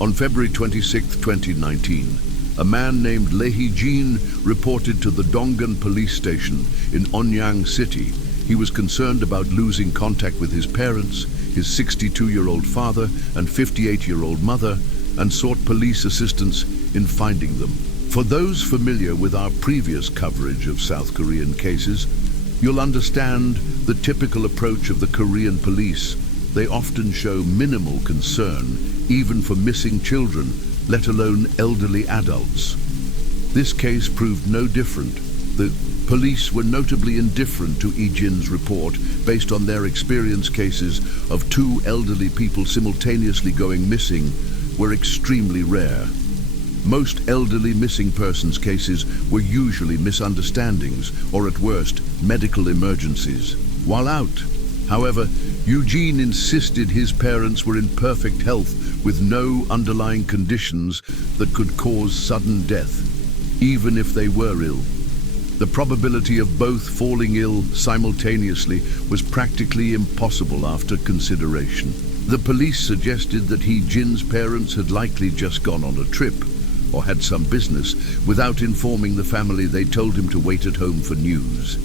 On February 26, 2019, a man named Lehi Jin reported to the Donggan police station in Onyang City. He was concerned about losing contact with his parents, his 62-year-old father and 58-year-old mother, and sought police assistance in finding them. For those familiar with our previous coverage of South Korean cases, you'll understand the typical approach of the Korean police. They often show minimal concern, even for missing children, let alone elderly adults. This case proved no different. The police were notably indifferent to Lee Jin's report based on their experience. Cases of two elderly people simultaneously going missing were extremely rare. Most elderly missing persons cases were usually misunderstandings or, at worst, medical emergencies. While out, however, Eugene insisted his parents were in perfect health with no underlying conditions that could cause sudden death, even if they were ill. The probability of both falling ill simultaneously was practically impossible after consideration. The police suggested that Lee Jin's parents had likely just gone on a trip or had some business. Without informing the family, they told him to wait at home for news.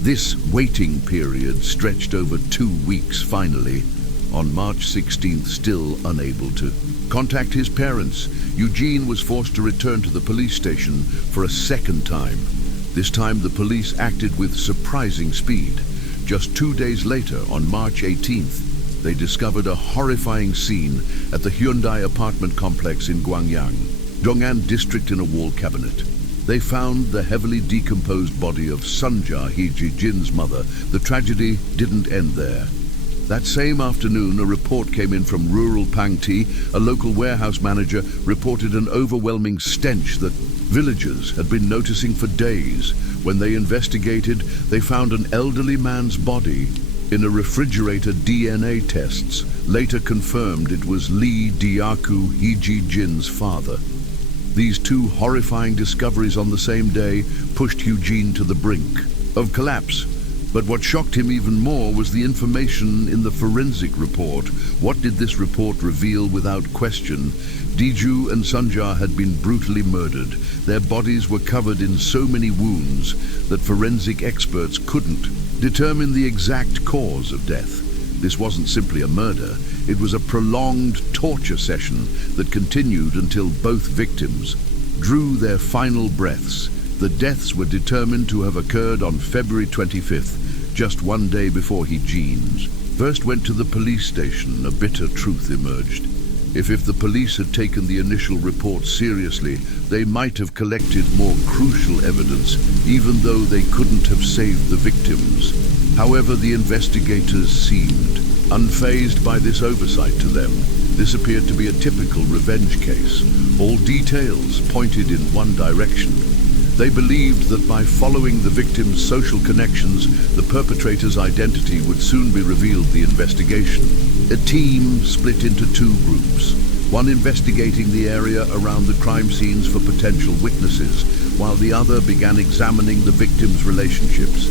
This waiting period stretched over 2 weeks. Finally, on March 16th, still unable to contact his parents, Eugene was forced to return to the police station for a second time. This time the police acted with surprising speed. Just 2 days later, on March 18th, they discovered a horrifying scene at the Hyundai apartment complex in Gwangyang, Donggan district. In a wall cabinet, they found the heavily decomposed body of Sunja, Lee Jin's mother. The tragedy didn't end there. That same afternoon, a report came in from rural Pangti. A local warehouse manager reported an overwhelming stench that villagers had been noticing for days. When they investigated, they found an elderly man's body in a refrigerator. DNA tests later confirmed it was Lee Diaku, Lee Jin's father. These two horrifying discoveries on the same day pushed Eugene to the brink of collapse. But what shocked him even more was the information in the forensic report. What did this report reveal? Without question, Diju and Sunja had been brutally murdered. Their bodies were covered in so many wounds that forensic experts couldn't determine the exact cause of death. This wasn't simply a murder. It was a prolonged torture session that continued until both victims drew their final breaths. The deaths were determined to have occurred on February 25th, just 1 day before Eugene's first went to the police station. A bitter truth emerged. If the police had taken the initial report seriously, they might have collected more crucial evidence, even though they couldn't have saved the victims. However, the investigators seemed unfazed by this oversight. To them, this appeared to be a typical revenge case. All details pointed in one direction. They believed that by following the victim's social connections, the perpetrator's identity would soon be revealed. The investigation. A team split into 2 groups, one investigating the area around the crime scenes for potential witnesses, while the other began examining the victims' relationships.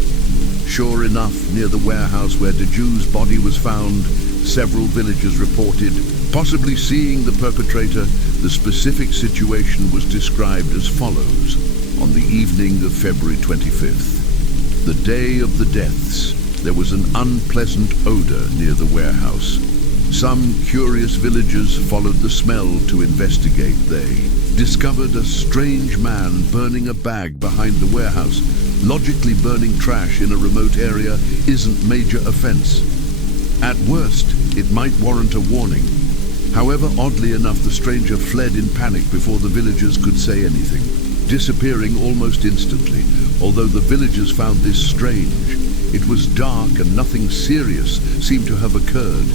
Sure enough, near the warehouse where Diju's body was found, several villagers reported possibly seeing the perpetrator. The specific situation was described as follows. On the evening of February 25th, the day of the deaths, there was an unpleasant odor near the warehouse. Some curious villagers followed the smell to investigate. They discovered a strange man burning a bag behind the warehouse. Logically, burning trash in a remote area isn't major offense. At worst, it might warrant a warning. However, oddly enough, the stranger fled in panic before the villagers could say anything, disappearing almost instantly. Although the villagers found this strange, it was dark and nothing serious seemed to have occurred,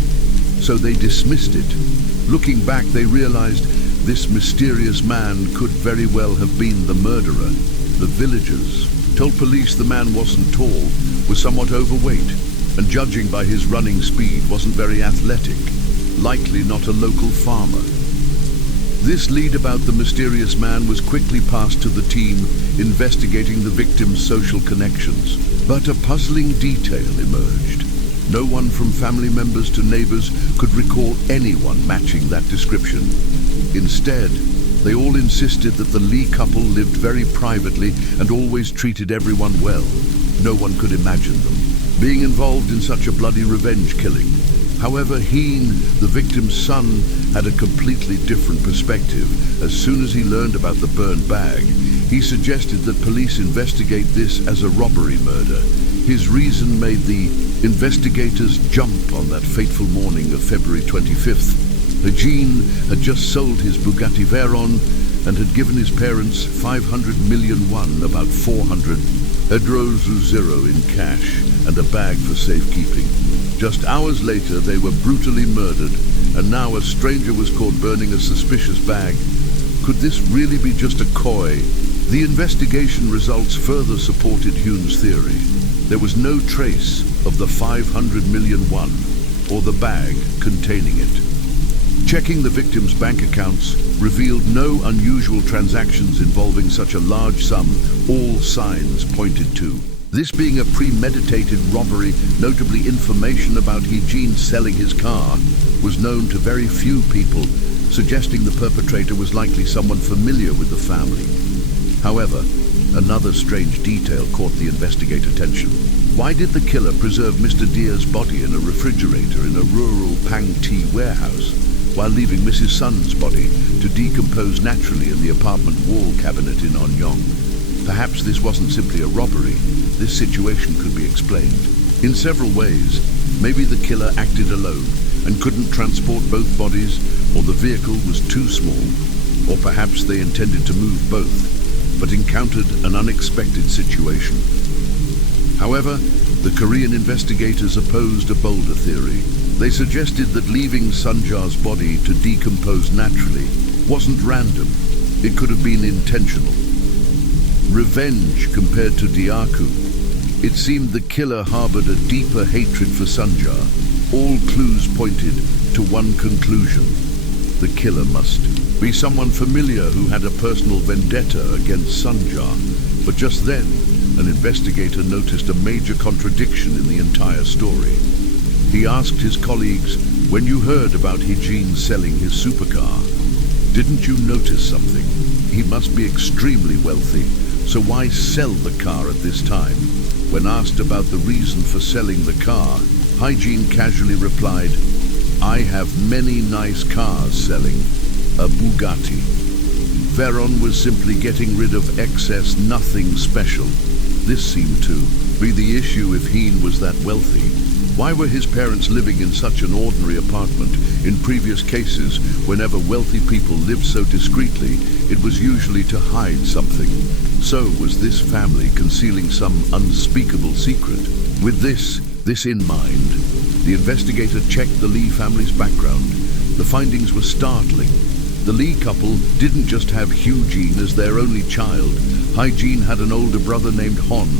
so they dismissed it. Looking back, they realized this mysterious man could very well have been the murderer. The villagers told police the man wasn't tall, was somewhat overweight, and judging by his running speed, wasn't very athletic, likely not a local farmer. This lead about the mysterious man was quickly passed to the team investigating the victim's social connections. But a puzzling detail emerged. No one from family members to neighbors could recall anyone matching that description. Instead, they all insisted that the Lee couple lived very privately and always treated everyone well. No one could imagine them being involved in such a bloody revenge killing. However, Heen, the victim's son, had a completely different perspective. As soon as he learned about the burned bag, he suggested that police investigate this as a robbery murder. His reason made the investigators jump on that fateful morning of February 25th. Eugene had just sold his Bugatti Veyron and had given his parents 500 million won, about 400 €0 in cash, and a bag for safekeeping. Just hours later, they were brutally murdered, and now a stranger was caught burning a suspicious bag. Could this really be just a coy? The investigation results further supported Hune's theory. There was no trace of the 500 million won or the bag containing it. Checking the victim's bank accounts revealed no unusual transactions involving such a large sum. All signs pointed to this being a premeditated robbery. Notably, information about Eugene selling his car was known to very few people, suggesting the perpetrator was likely someone familiar with the family. However, another strange detail caught the investigator attention. Why did the killer preserve Mr. Deer's body in a refrigerator in a rural Pang Tea warehouse, while leaving Mrs. Sun's body to decompose naturally in the apartment wall cabinet in Onyong? Perhaps this wasn't simply a robbery. This situation could be explained in several ways. Maybe the killer acted alone and couldn't transport both bodies, or the vehicle was too small, or perhaps they intended to move both, but encountered an unexpected situation. However, the Korean investigators opposed a bolder theory. They suggested that leaving Sunjar's body to decompose naturally wasn't random. It could have been intentional. Revenge compared to Diaku. It seemed the killer harbored a deeper hatred for Sunjar. All clues pointed to one conclusion. The killer must be someone familiar who had a personal vendetta against Sunjar. But just then, an investigator noticed a major contradiction in the entire story. He asked his colleagues, "When you heard about Eugene selling his supercar, didn't you notice something? He must be extremely wealthy, so why sell the car at this time?" When asked about the reason for selling the car, Eugene casually replied, "I have many nice cars selling. A Bugatti. Veyron was simply getting rid of excess, nothing special." This seemed to be the issue if Heen was that wealthy. Why were his parents living in such an ordinary apartment? In previous cases, whenever wealthy people lived so discreetly, it was usually to hide something. So was this family concealing some unspeakable secret? With this in mind, the investigator checked the Lee family's background. The findings were startling. The Lee couple didn't just have Eugene as their only child. Eugene had an older brother named Hon.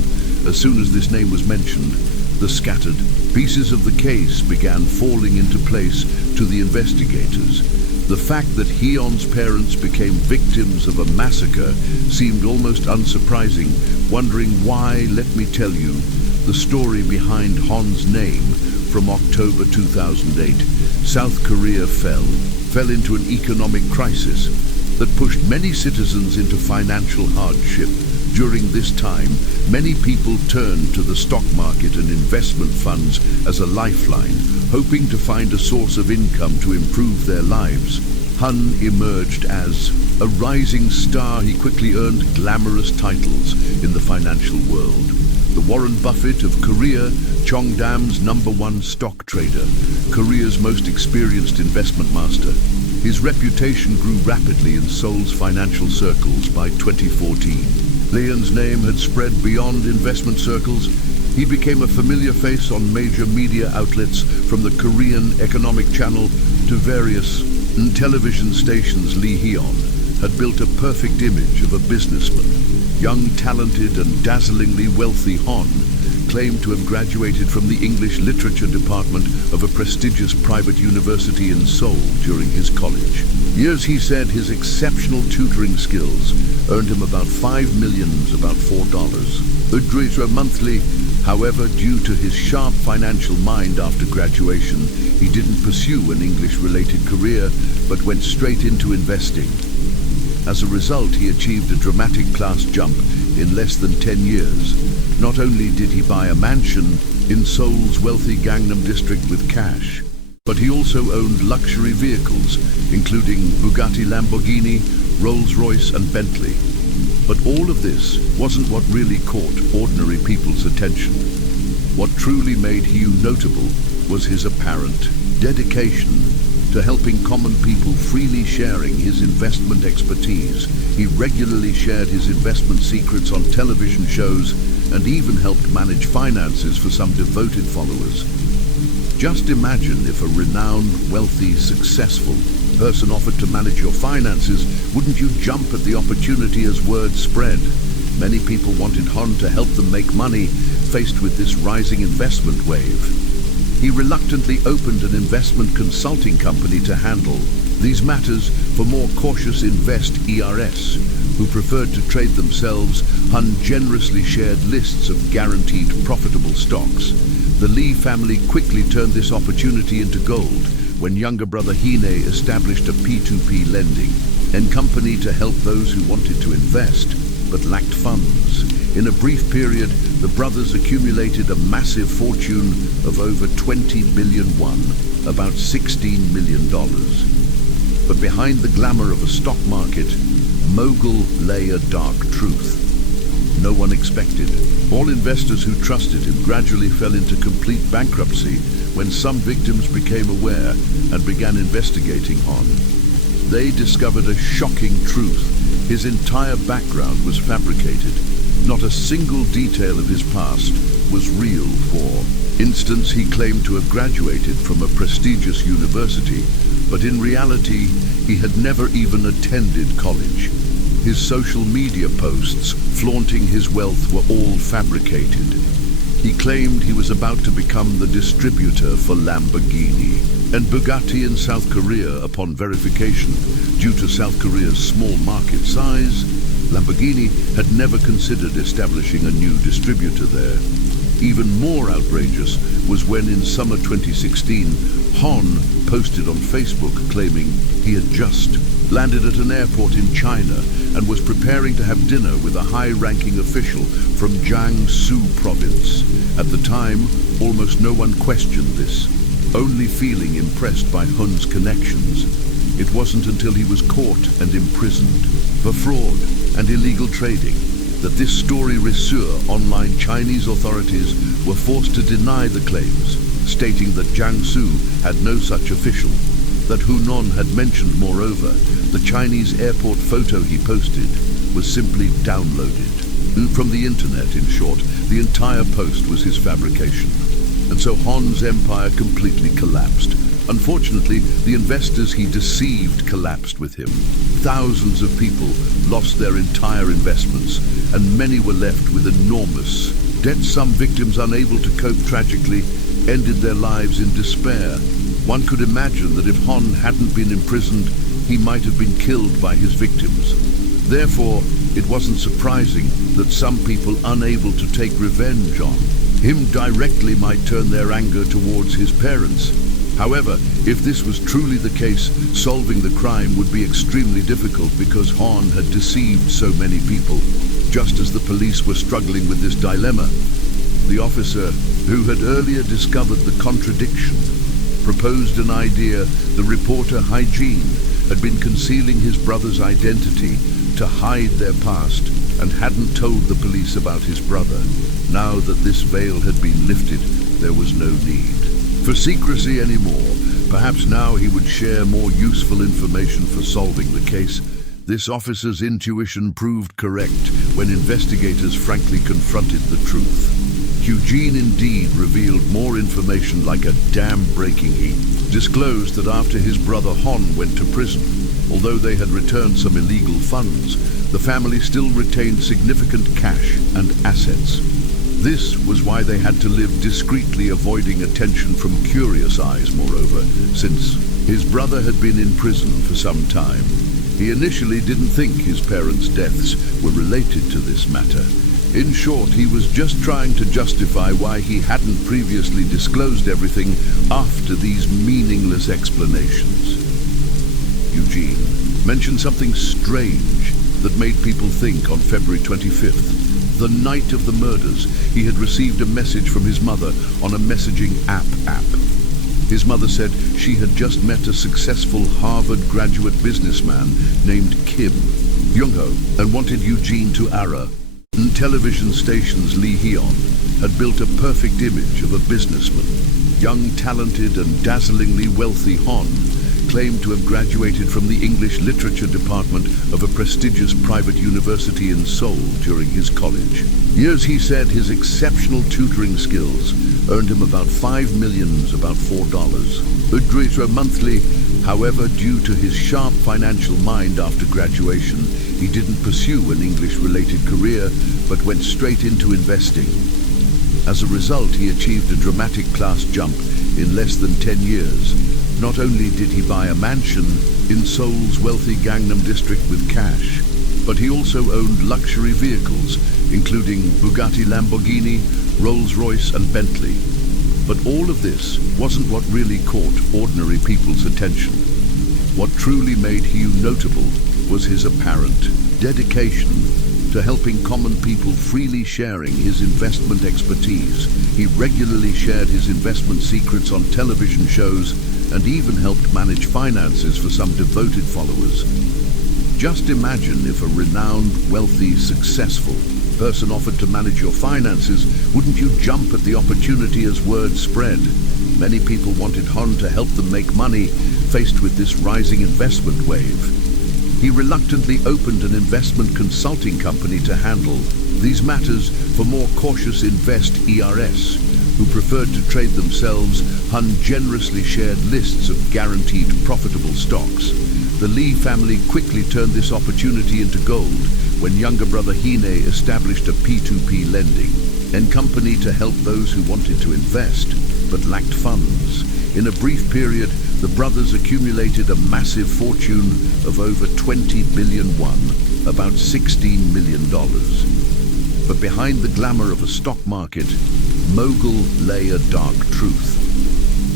As soon as this name was mentioned, the scattered pieces of the case began falling into place to the investigators. The fact that Heon's parents became victims of a massacre seemed almost unsurprising. Wondering why, let me tell you the story behind Hon's name. From October 2008, South Korea fell into an economic crisis that pushed many citizens into financial hardship. During this time, many people turned to the stock market and investment funds as a lifeline, hoping to find a source of income to improve their lives. Hun emerged as a rising star. He quickly earned glamorous titles in the financial world. The Warren Buffett of Korea, Cheongdam's #1 stock trader, Korea's most experienced investment master. His reputation grew rapidly in Seoul's financial circles by 2014. Leon's name had spread beyond investment circles. He became a familiar face on major media outlets, from the Korean Economic Channel to various television stations. Lee Heon had built a perfect image of a businessman. Young, talented, and dazzlingly wealthy Hon claimed to have graduated from the English Literature Department of a prestigious private university in Seoul during his college years. He said his exceptional tutoring skills earned him about $5 million, about $4 monthly, However, due to his sharp financial mind after graduation, he didn't pursue an English-related career, but went straight into investing. As a result, he achieved a dramatic class jump in less than 10 years. Not only did he buy a mansion in Seoul's wealthy Gangnam district with cash, but he also owned luxury vehicles, including Bugatti, Lamborghini, Rolls-Royce and Bentley. But all of this wasn't what really caught ordinary people's attention. What truly made Hugh notable was his apparent dedication to helping common people, freely sharing his investment expertise. He regularly shared his investment secrets on television shows and even helped manage finances for some devoted followers. Just imagine if a renowned, wealthy, successful person offered to manage your finances. Wouldn't you jump at the opportunity as word spread? Many people wanted Hon to help them make money, faced with this rising investment wave. He reluctantly opened an investment consulting company to handle these matters for more cautious Invest ERS, who preferred to trade themselves. Hon generously shared lists of guaranteed profitable stocks. The Lee family quickly turned this opportunity into gold when younger brother Hine established a P2P lending and company to help those who wanted to invest but lacked funds. In a brief period, the brothers accumulated a massive fortune of over 20 billion won, about $16 million. But behind the glamour of a stock market, mogul lay a dark truth no one expected. All investors who trusted him gradually fell into complete bankruptcy when some victims became aware and began investigating Hon. They discovered a shocking truth. His entire background was fabricated. Not a single detail of his past was real. For instance, he claimed to have graduated from a prestigious university, but in reality, he had never even attended college. His social media posts flaunting his wealth were all fabricated. He claimed he was about to become the distributor for Lamborghini and Bugatti in South Korea. Upon verification, due to South Korea's small market size, Lamborghini had never considered establishing a new distributor there. Even more outrageous was when in summer 2016, Hon posted on Facebook claiming he had just landed at an airport in China and was preparing to have dinner with a high-ranking official from Jiangsu province. At the time, almost no one questioned this, only feeling impressed by Hon's connections. It wasn't until he was caught and imprisoned for fraud and illegal trading that this story resurfaced. Online Chinese authorities were forced to deny the claims, stating that Jiangsu had no such official. That Hunan had mentioned, moreover, the Chinese airport photo he posted was simply downloaded from the internet. In short, the entire post was his fabrication. And so Hon's empire completely collapsed. Unfortunately, the investors he deceived collapsed with him. Thousands of people lost their entire investments, and many were left with enormous debt. Some victims, unable to cope tragically, ended their lives in despair. One could imagine that if Hon hadn't been imprisoned, he might have been killed by his victims. Therefore, it wasn't surprising that some people unable to take revenge on him directly might turn their anger towards his parents. However, if this was truly the case, solving the crime would be extremely difficult because Hon had deceived so many people. Just as the police were struggling with this dilemma, the officer who had earlier discovered the contradiction proposed an idea. The reporter Hygiene had been concealing his brother's identity to hide their past and hadn't told the police about his brother. Now that this veil had been lifted, there was no need for secrecy anymore. Perhaps now he would share more useful information for solving the case. This officer's intuition proved correct when investigators frankly confronted the truth. Eugene indeed revealed more information like a dam-breaking heat. Disclosed that after his brother Hon went to prison, although they had returned some illegal funds, the family still retained significant cash and assets. This was why they had to live discreetly, avoiding attention from curious eyes. Moreover, since his brother had been in prison for some time, he initially didn't think his parents' deaths were related to this matter. In short, he was just trying to justify why he hadn't previously disclosed everything after these meaningless explanations. Eugene mentioned something strange that made people think on February 25th. The night of the murders, he had received a message from his mother on a messaging app. His mother said she had just met a successful Harvard graduate businessman named Kim Jung-ho and wanted Eugene to Ara. Television station's Lee Hyun had built a perfect image of a businessman. Young, talented and dazzlingly wealthy Hon claimed to have graduated from the English Literature department of a prestigious private university in Seoul during his college. Years, he said, his exceptional tutoring skills earned him about $5 million, about $4 monthly. However, due to his sharp financial mind after graduation, he didn't pursue an English-related career, but went straight into investing. As a result, he achieved a dramatic class jump in less than 10 years. Not only did he buy a mansion in Seoul's wealthy Gangnam district with cash, but he also owned luxury vehicles, including Bugatti, Lamborghini, Rolls-Royce and Bentley. But all of this wasn't what really caught ordinary people's attention. What truly made Hugh notable was his apparent dedication to helping common people, freely sharing his investment expertise. He regularly shared his investment secrets on television shows and even helped manage finances for some devoted followers. Just imagine if a renowned, wealthy, successful person offered to manage your finances. Wouldn't you jump at the opportunity as word spread? Many people wanted Hon to help them make money faced with this rising investment wave. He reluctantly opened an investment consulting company to handle these matters for more cautious Invest ERS, who preferred to trade themselves. Hon generously shared lists of guaranteed profitable stocks. The Lee family quickly turned this opportunity into gold when younger brother Hine established a P2P lending and company to help those who wanted to invest but lacked funds. In a brief period, the brothers accumulated a massive fortune of over 20 billion won, about $16 million. But behind the glamour of a stock market, mogul lay a dark truth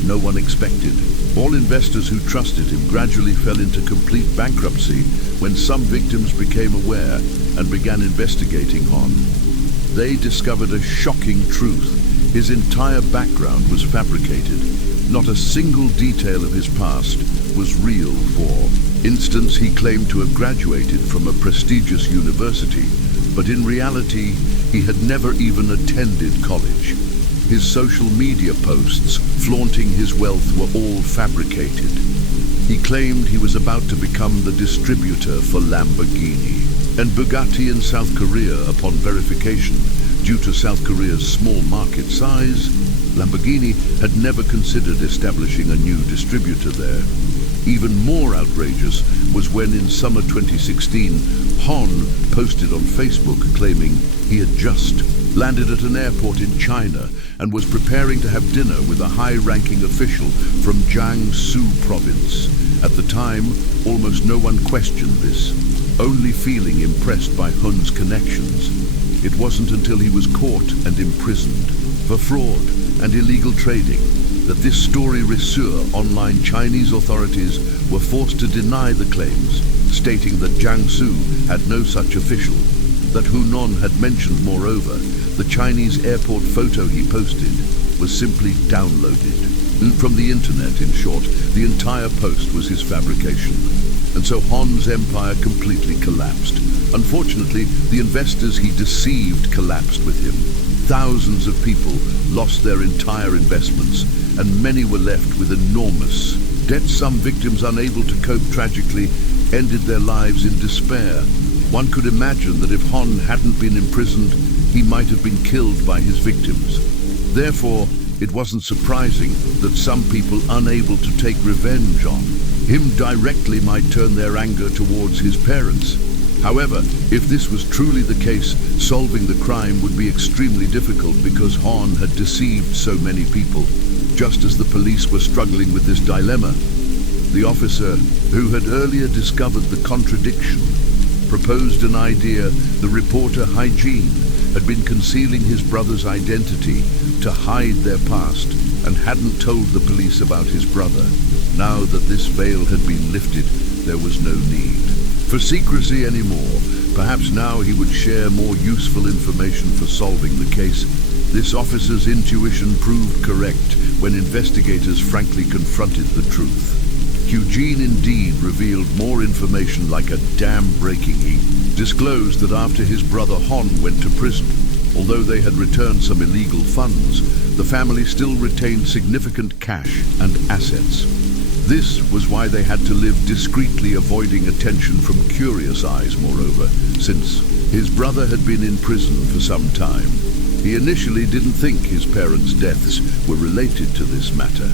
no one expected. All investors who trusted him gradually fell into complete bankruptcy when some victims became aware and began investigating Hon. They discovered a shocking truth. His entire background was fabricated. Not a single detail of his past was real. For instance, he claimed to have graduated from a prestigious university, but in reality, he had never even attended college. His social media posts flaunting his wealth were all fabricated. He claimed he was about to become the distributor for Lamborghini and Bugatti in South Korea. Upon verification, due to South Korea's small market size, Lamborghini had never considered establishing a new distributor there. Even more outrageous was when in summer 2016, Hon posted on Facebook claiming he had just landed at an airport in China and was preparing to have dinner with a high-ranking official from Jiangsu province. At the time, almost no one questioned this, only feeling impressed by Hon's connections. It wasn't until he was caught and imprisoned for fraud and illegal trading that this story resurfaced. Online Chinese authorities were forced to deny the claims, stating that Jiangsu had no such official. That Hunan had mentioned, moreover, the Chinese airport photo he posted was simply downloaded from the internet. In short, the entire post was his fabrication. And so Hon's empire completely collapsed. Unfortunately, the investors he deceived collapsed with him. Thousands of people lost their entire investments, and many were left with enormous debt. Some victims, unable to cope tragically, ended their lives in despair. One could imagine that if Hon hadn't been imprisoned, he might have been killed by his victims. Therefore, it wasn't surprising that some people unable to take revenge on him directly might turn their anger towards his parents. However, if this was truly the case, solving the crime would be extremely difficult because Hon had deceived so many people. Just as the police were struggling with this dilemma, the officer who had earlier discovered the contradiction proposed an idea. The reporter Hygiene had been concealing his brother's identity to hide their past and hadn't told the police about his brother. Now that this veil had been lifted, there was no need for secrecy anymore. Perhaps now he would share more useful information for solving the case. This officer's intuition proved correct when investigators frankly confronted the truth. Eugene indeed revealed more information like a dam-breaking heap. Disclosed that after his brother Hon went to prison, although they had returned some illegal funds, the family still retained significant cash and assets. This was why they had to live discreetly, avoiding attention from curious eyes, moreover, since his brother had been in prison for some time. He initially didn't think his parents' deaths were related to this matter.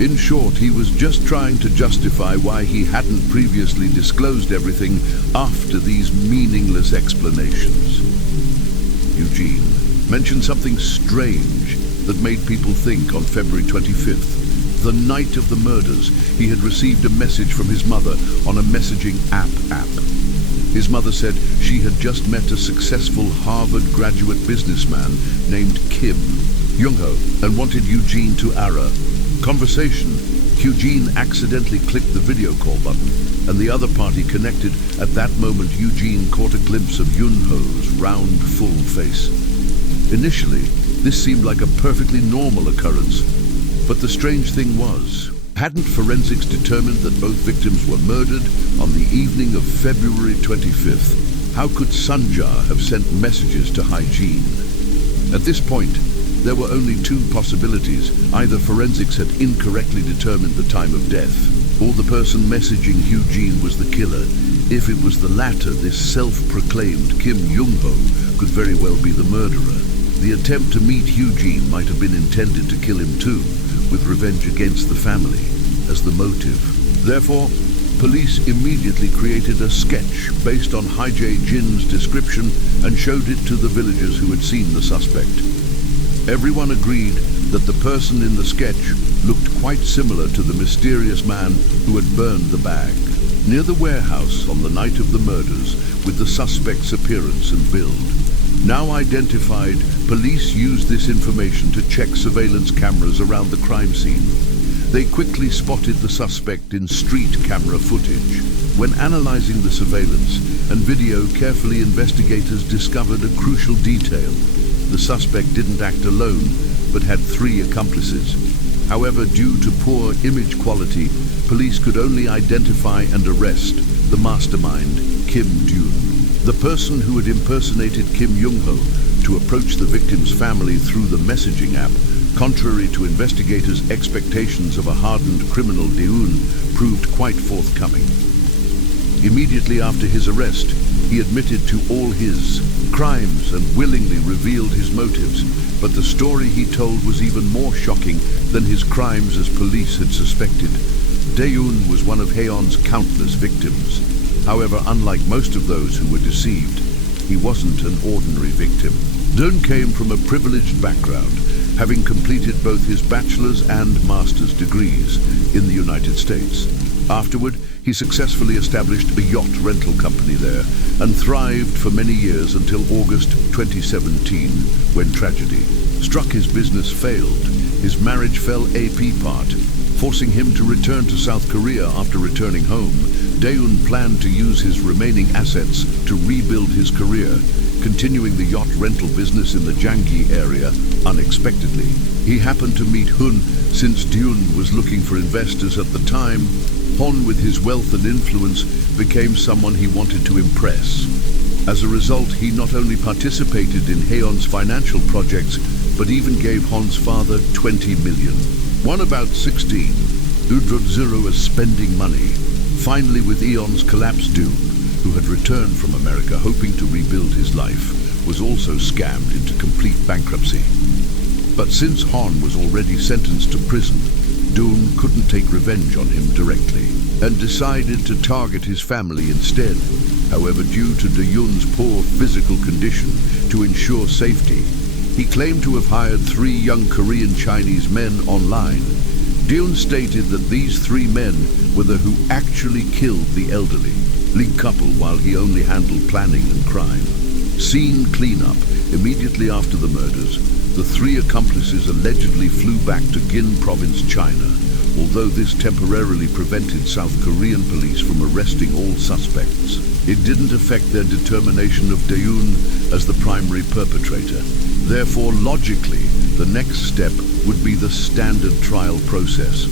In short, he was just trying to justify why he hadn't previously disclosed everything after these meaningless explanations. Eugene mentioned something strange that made people think. On February 25th, the night of the murders, he had received a message from his mother on a messaging app. His mother said she had just met a successful Harvard graduate businessman named Kim Young-ho and wanted Eugene to Ara. Conversation. Eugene accidentally clicked the video call button and the other party connected. At that moment, Eugene caught a glimpse of Young-ho's round, full face. Initially, this seemed like a perfectly normal occurrence, but the strange thing was, hadn't forensics determined that both victims were murdered on the evening of February 25th? How could Sanjar have sent messages to Hygiene? At this point, there were only two possibilities. Either forensics had incorrectly determined the time of death, or the person messaging Eugene was the killer. If it was the latter, this self-proclaimed Kim Young-ho could very well be the murderer. The attempt to meet Eugene might have been intended to kill him too, with revenge against the family as the motive. Therefore, police immediately created a sketch based on Hyjae Jin's description and showed it to the villagers who had seen the suspect. Everyone agreed that the person in the sketch looked quite similar to the mysterious man who had burned the bag near the warehouse on the night of the murders, with the suspect's appearance and build. Now identified, police used this information to check surveillance cameras around the crime scene. They quickly spotted the suspect in street camera footage. When analyzing the surveillance and video carefully, investigators discovered a crucial detail. The suspect didn't act alone, but had 3 accomplices. However, due to poor image quality, police could only identify and arrest the mastermind, Kim Dune, the person who had impersonated Kim Young-ho to approach the victim's family through the messaging app. Contrary to investigators' expectations of a hardened criminal, Dune proved quite forthcoming. Immediately after his arrest, he admitted to all his crimes and willingly revealed his motives. But the story he told was even more shocking than his crimes, as police had suspected. Daeun was one of Haeon's countless victims. However, unlike most of those who were deceived, he wasn't an ordinary victim. Daeun came from a privileged background, having completed both his bachelor's and master's degrees in the United States. Afterward, he successfully established a yacht rental company there and thrived for many years until August 2017, when tragedy struck. His business failed. His marriage fell apart, forcing him to return to South Korea. After returning home, Daeun planned to use his remaining assets to rebuild his career, continuing the yacht rental business in the Gyeonggi area. Unexpectedly, he happened to meet Hun. Since Daeun was looking for investors at the time, Hon, with his wealth and influence, became someone he wanted to impress. As a result, he not only participated in Haeon's financial projects, but even gave Hon's father 20 million. One about 16, Udrodzero was spending money. Finally, with Eon's collapse, Daeun, who had returned from America hoping to rebuild his life, was also scammed into complete bankruptcy. But since Hon was already sentenced to prison, Daeun couldn't take revenge on him directly and decided to target his family instead. However, due to Daeun's poor physical condition, to ensure safety, he claimed to have hired 3 young Korean Chinese men online. Daeun stated that these 3 men were the who actually killed the elderly couple, while he only handled planning and crime. Scene cleanup. Immediately after the murders, the three accomplices allegedly flew back to Gin Province, China, although this temporarily prevented South Korean police from arresting all suspects. It didn't affect their determination of Daeun as the primary perpetrator. Therefore, logically, the next step would be the standard trial process.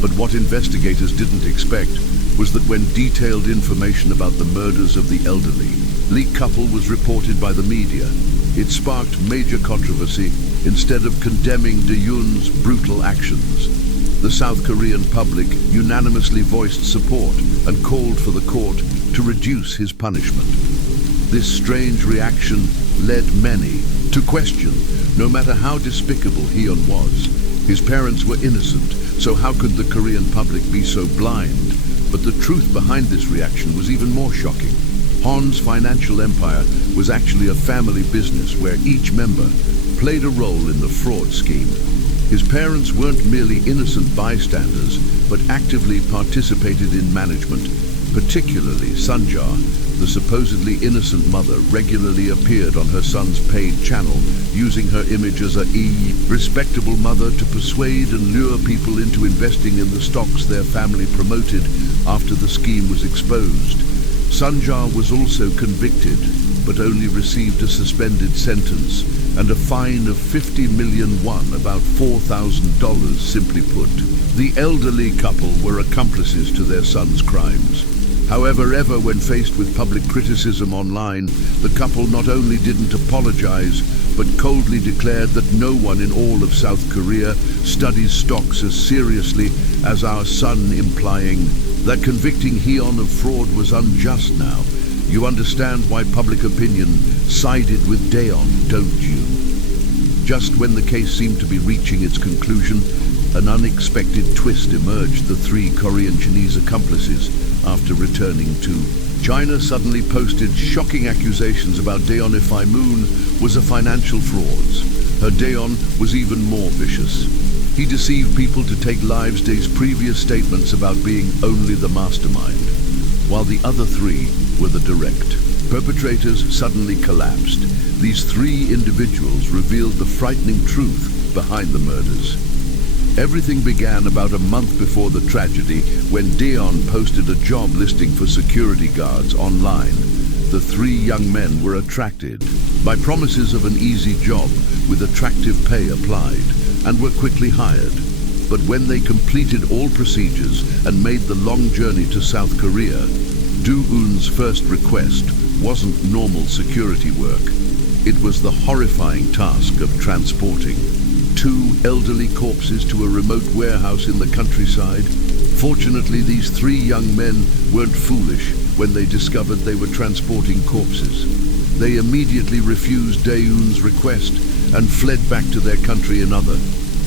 But what investigators didn't expect was that when detailed information about the murders of the elderly Lee couple was reported by the media, it sparked major controversy. Instead of condemning Daeun's brutal actions, the South Korean public unanimously voiced support and called for the court to reduce his punishment. This strange reaction led many to question, no matter how despicable Heon was, his parents were innocent, so how could the Korean public be so blind? But the truth behind this reaction was even more shocking. Hon's financial empire was actually a family business where each member played a role in the fraud scheme. His parents weren't merely innocent bystanders, but actively participated in management. Particularly Sunja, the supposedly innocent mother, regularly appeared on her son's paid channel, using her image as a respectable mother to persuade and lure people into investing in the stocks their family promoted after the scheme was exposed. Sunja was also convicted, but only received a suspended sentence and a fine of 50 million won, about $4,000 simply put. The elderly couple were accomplices to their son's crimes. However, when faced with public criticism online, the couple not only didn't apologize, but coldly declared that no one in all of South Korea studies stocks as seriously as our son, implying that convicting Heon of fraud was unjust now. You understand why public opinion sided with Daeon, don't you? Just when the case seemed to be reaching its conclusion, an unexpected twist emerged. The three Korean Chinese accomplices, after returning to China, suddenly posted shocking accusations about Daeon If-I-moon was a financial fraud. Her Daeon was even more vicious. He deceived people to take lives. Dae's previous statements about being only the mastermind, while the other three were the direct perpetrators, suddenly collapsed. These three individuals revealed the frightening truth behind the murders. Everything began about a month before the tragedy, when Daeon posted a job listing for security guards online. The three young men were attracted by promises of an easy job with attractive pay applied, and were quickly hired. But when they completed all procedures and made the long journey to South Korea, Daeun's first request wasn't normal security work. It was the horrifying task of transporting two elderly corpses to a remote warehouse in the countryside. Fortunately, these three young men weren't foolish when they discovered they were transporting corpses. They immediately refused Daeun's request and fled back to their country. In other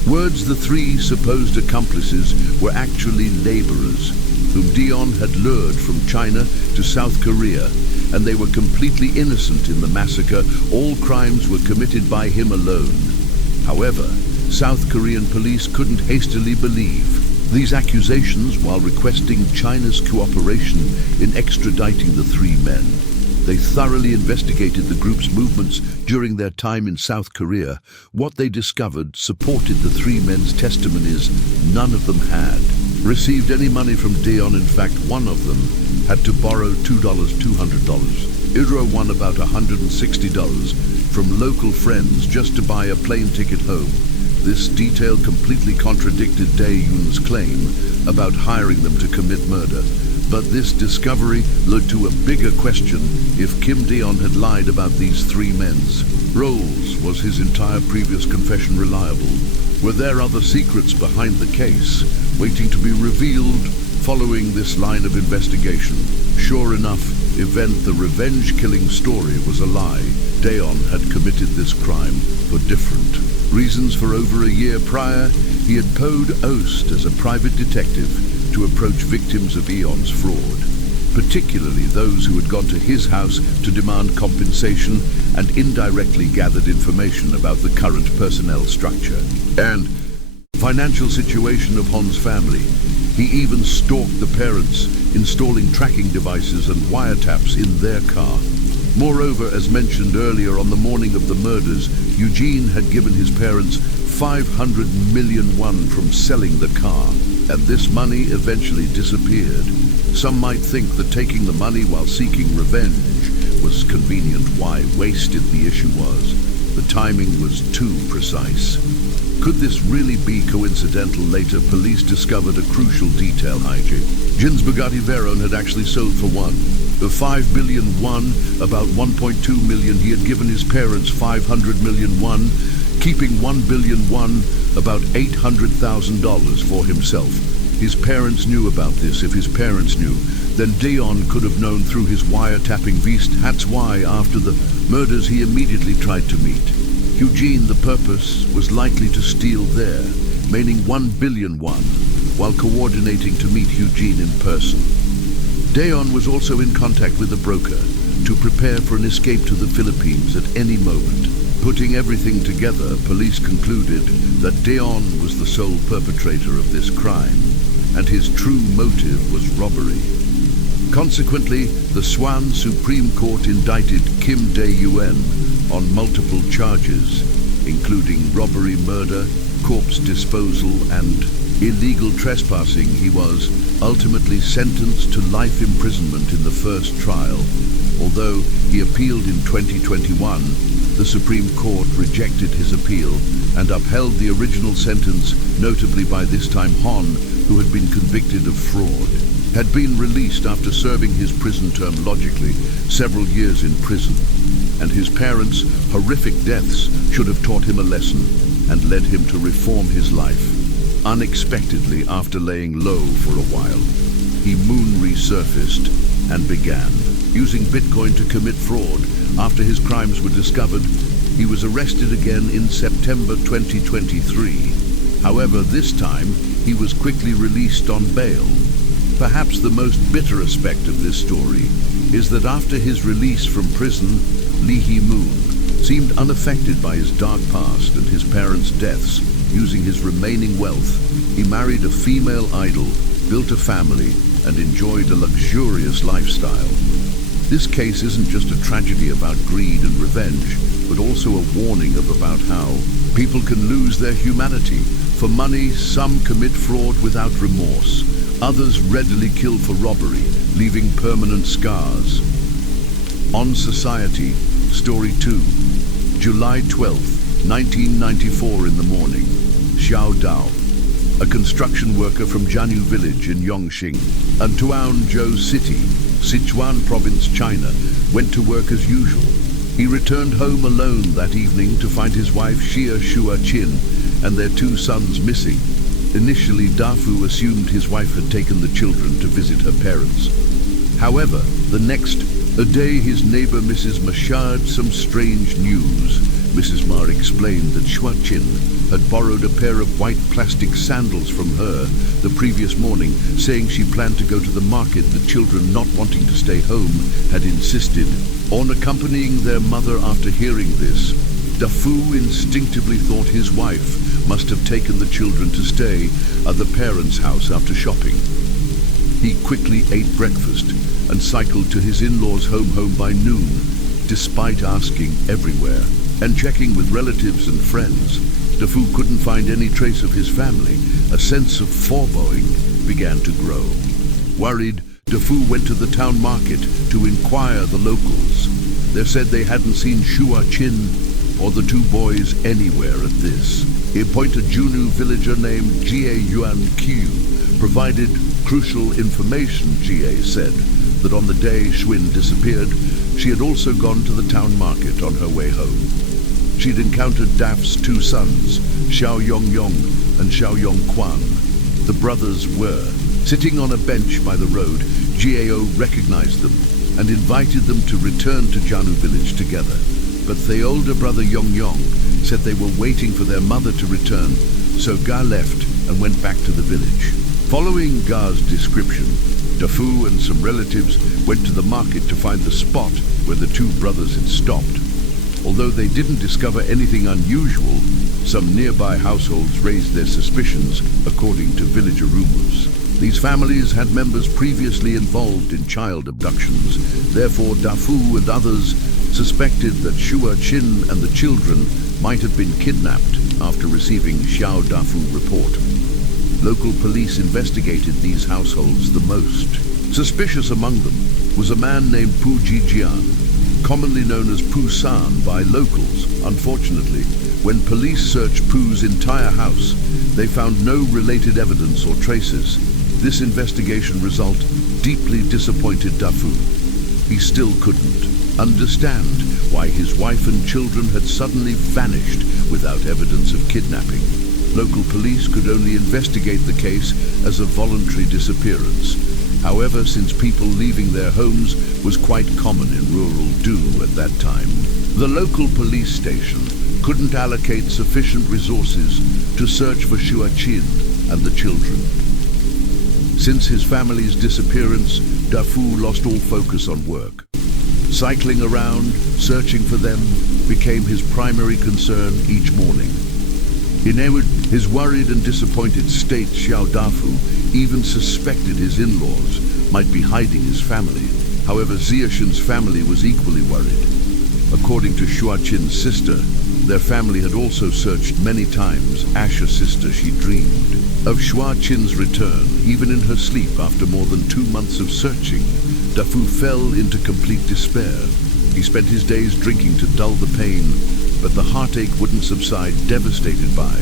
words, the three supposed accomplices were actually laborers whom Daeon had lured from China to South Korea, and they were completely innocent in the massacre. All crimes were committed by him alone. However, South Korean police couldn't hastily believe these accusations while requesting China's cooperation in extraditing the three men. They thoroughly investigated the group's movements during their time in South Korea. What they discovered supported the three men's testimonies. None of them had received any money from Daeon. In fact, one of them had to borrow $200. Iro won about $160 from local friends just to buy a plane ticket home. This detail completely contradicted Daeun's claim about hiring them to commit murder. But this discovery led to a bigger question: if Kim Daeon had lied about these three men's roles, was his entire previous confession reliable? Were there other secrets behind the case, waiting to be revealed following this line of investigation? Sure enough, the revenge-killing story was a lie. Daeon had committed this crime for different reasons. For over a year prior, he had posed as a private detective to approach victims of Eon's fraud, particularly those who had gone to his house to demand compensation and indirectly gathered information about the current personnel structure and financial situation of Hon's family. He even stalked the parents, installing tracking devices and wiretaps in their car. Moreover, as mentioned earlier, on the morning of the murders, Eugene had given his parents 500 million won from selling the car, and this money eventually disappeared. Some might think that taking the money while seeking revenge was convenient. Why wasted the issue was. The timing was too precise. Could this really be coincidental? Later, police discovered a crucial detail. Jin's Bugatti Veyron had actually sold for one. The 5 billion won, about 1.2 million, he had given his parents 500 million won, keeping 1 billion won, about $800,000 for himself. His parents knew about this. If his parents knew, then Deon could have known through his wiretapping beast. That's why, after the murders, he immediately tried to meet Eugene. The purpose was likely to steal there, meaning 1 billion won, while coordinating to meet Eugene in person. Deon was also in contact with a broker to prepare for an escape to the Philippines at any moment. Putting everything together, police concluded that Deon was the sole perpetrator of this crime, and his true motive was robbery. Consequently, the Swan Supreme Court indicted Kim Dae-yuen on multiple charges, including robbery, murder, corpse disposal, and illegal trespassing. He was ultimately sentenced to life imprisonment in the first trial. Although he appealed in 2021, the Supreme Court rejected his appeal and upheld the original sentence. Notably, by this time, Hon, who had been convicted of fraud, had been released after serving his prison term, logically several years in prison, and his parents' horrific deaths should have taught him a lesson and led him to reform his life. Unexpectedly, after laying low for a while, he moon resurfaced and began using Bitcoin to commit fraud. After his crimes were discovered, he was arrested again in September 2023. However, this time he was quickly released on bail. Perhaps the most bitter aspect of this story is that after his release from prison, Lee Hee-moon seemed unaffected by his dark past and his parents' deaths. Using his remaining wealth, he married a female idol, built a family, and enjoyed a luxurious lifestyle. This case isn't just a tragedy about greed and revenge, but also a warning about how people can lose their humanity. For money, some commit fraud without remorse. Others readily kill for robbery, leaving permanent scars. On Society, Story 2, July 12th, 1994 in the morning. Xiao Dao, a construction worker from Jianu village in Yongxing and Tuanzhou City, Sichuan province, China, went to work as usual. He returned home alone that evening to find his wife Xia Shuaqin and their 2 sons missing. Initially, Dafu assumed his wife had taken the children to visit her parents. However, the next day his neighbor Mrs. Ma shared some strange news. Mrs. Ma explained that Shuaqin had borrowed a pair of white plastic sandals from her the previous morning, saying she planned to go to the market. The children, not wanting to stay home, had insisted on accompanying their mother. After hearing this, Dafu instinctively thought his wife must have taken the children to stay at the parents' house after shopping. He quickly ate breakfast and cycled to his in-laws' home by noon, despite asking everywhere and checking with relatives and friends. Dafu couldn't find any trace of his family. A sense of foreboding began to grow. Worried, Dafu went to the town market to inquire the locals. They said they hadn't seen Shuaqin or the 2 boys anywhere at this. A appointed Jianu villager named Jie Yuan Qiu provided crucial information. Jie said that on the day Xuin disappeared, she had also gone to the town market on her way home. She'd encountered Daf's 2 sons, Xiao Yongyong and Xiao Yongquan. The brothers were sitting on a bench by the road. Jiao recognized them and invited them to return to Jianu village together. But the older brother Yongyong said they were waiting for their mother to return, so Ga left and went back to the village. Following Ga's description, Dafu and some relatives went to the market to find the spot where the 2 brothers had stopped. Although they didn't discover anything unusual, some nearby households raised their suspicions, according to villager rumors. These families had members previously involved in child abductions. Therefore, Dafu and others suspected that Shua Qin and the children might have been kidnapped after receiving Xiao Dafu report. Local police investigated these households the most. Suspicious among them was a man named Pu Jijian, commonly known as Pu San by locals. Unfortunately, when police searched Pu's entire house, they found no related evidence or traces. This investigation result deeply disappointed Dafu. He still couldn't understand why his wife and children had suddenly vanished without evidence of kidnapping. Local police could only investigate the case as a voluntary disappearance. However, since people leaving their homes was quite common in rural Du at that time, the local police station couldn't allocate sufficient resources to search for Shua Qin and the children. Since his family's disappearance, Dafu lost all focus on work. Cycling around, searching for them, became his primary concern each morning. In his worried and disappointed state, Xiao Dafu even suspected his in-laws might be hiding his family. However, Ziaxin's family was equally worried. According to Shua Qin's sister, their family had also searched many times. Asha's sister, she dreamed of Shua Qin's return. Even in her sleep, after more than 2 months of searching, Dafu fell into complete despair. He spent his days drinking to dull the pain, but the heartache wouldn't subside, devastated by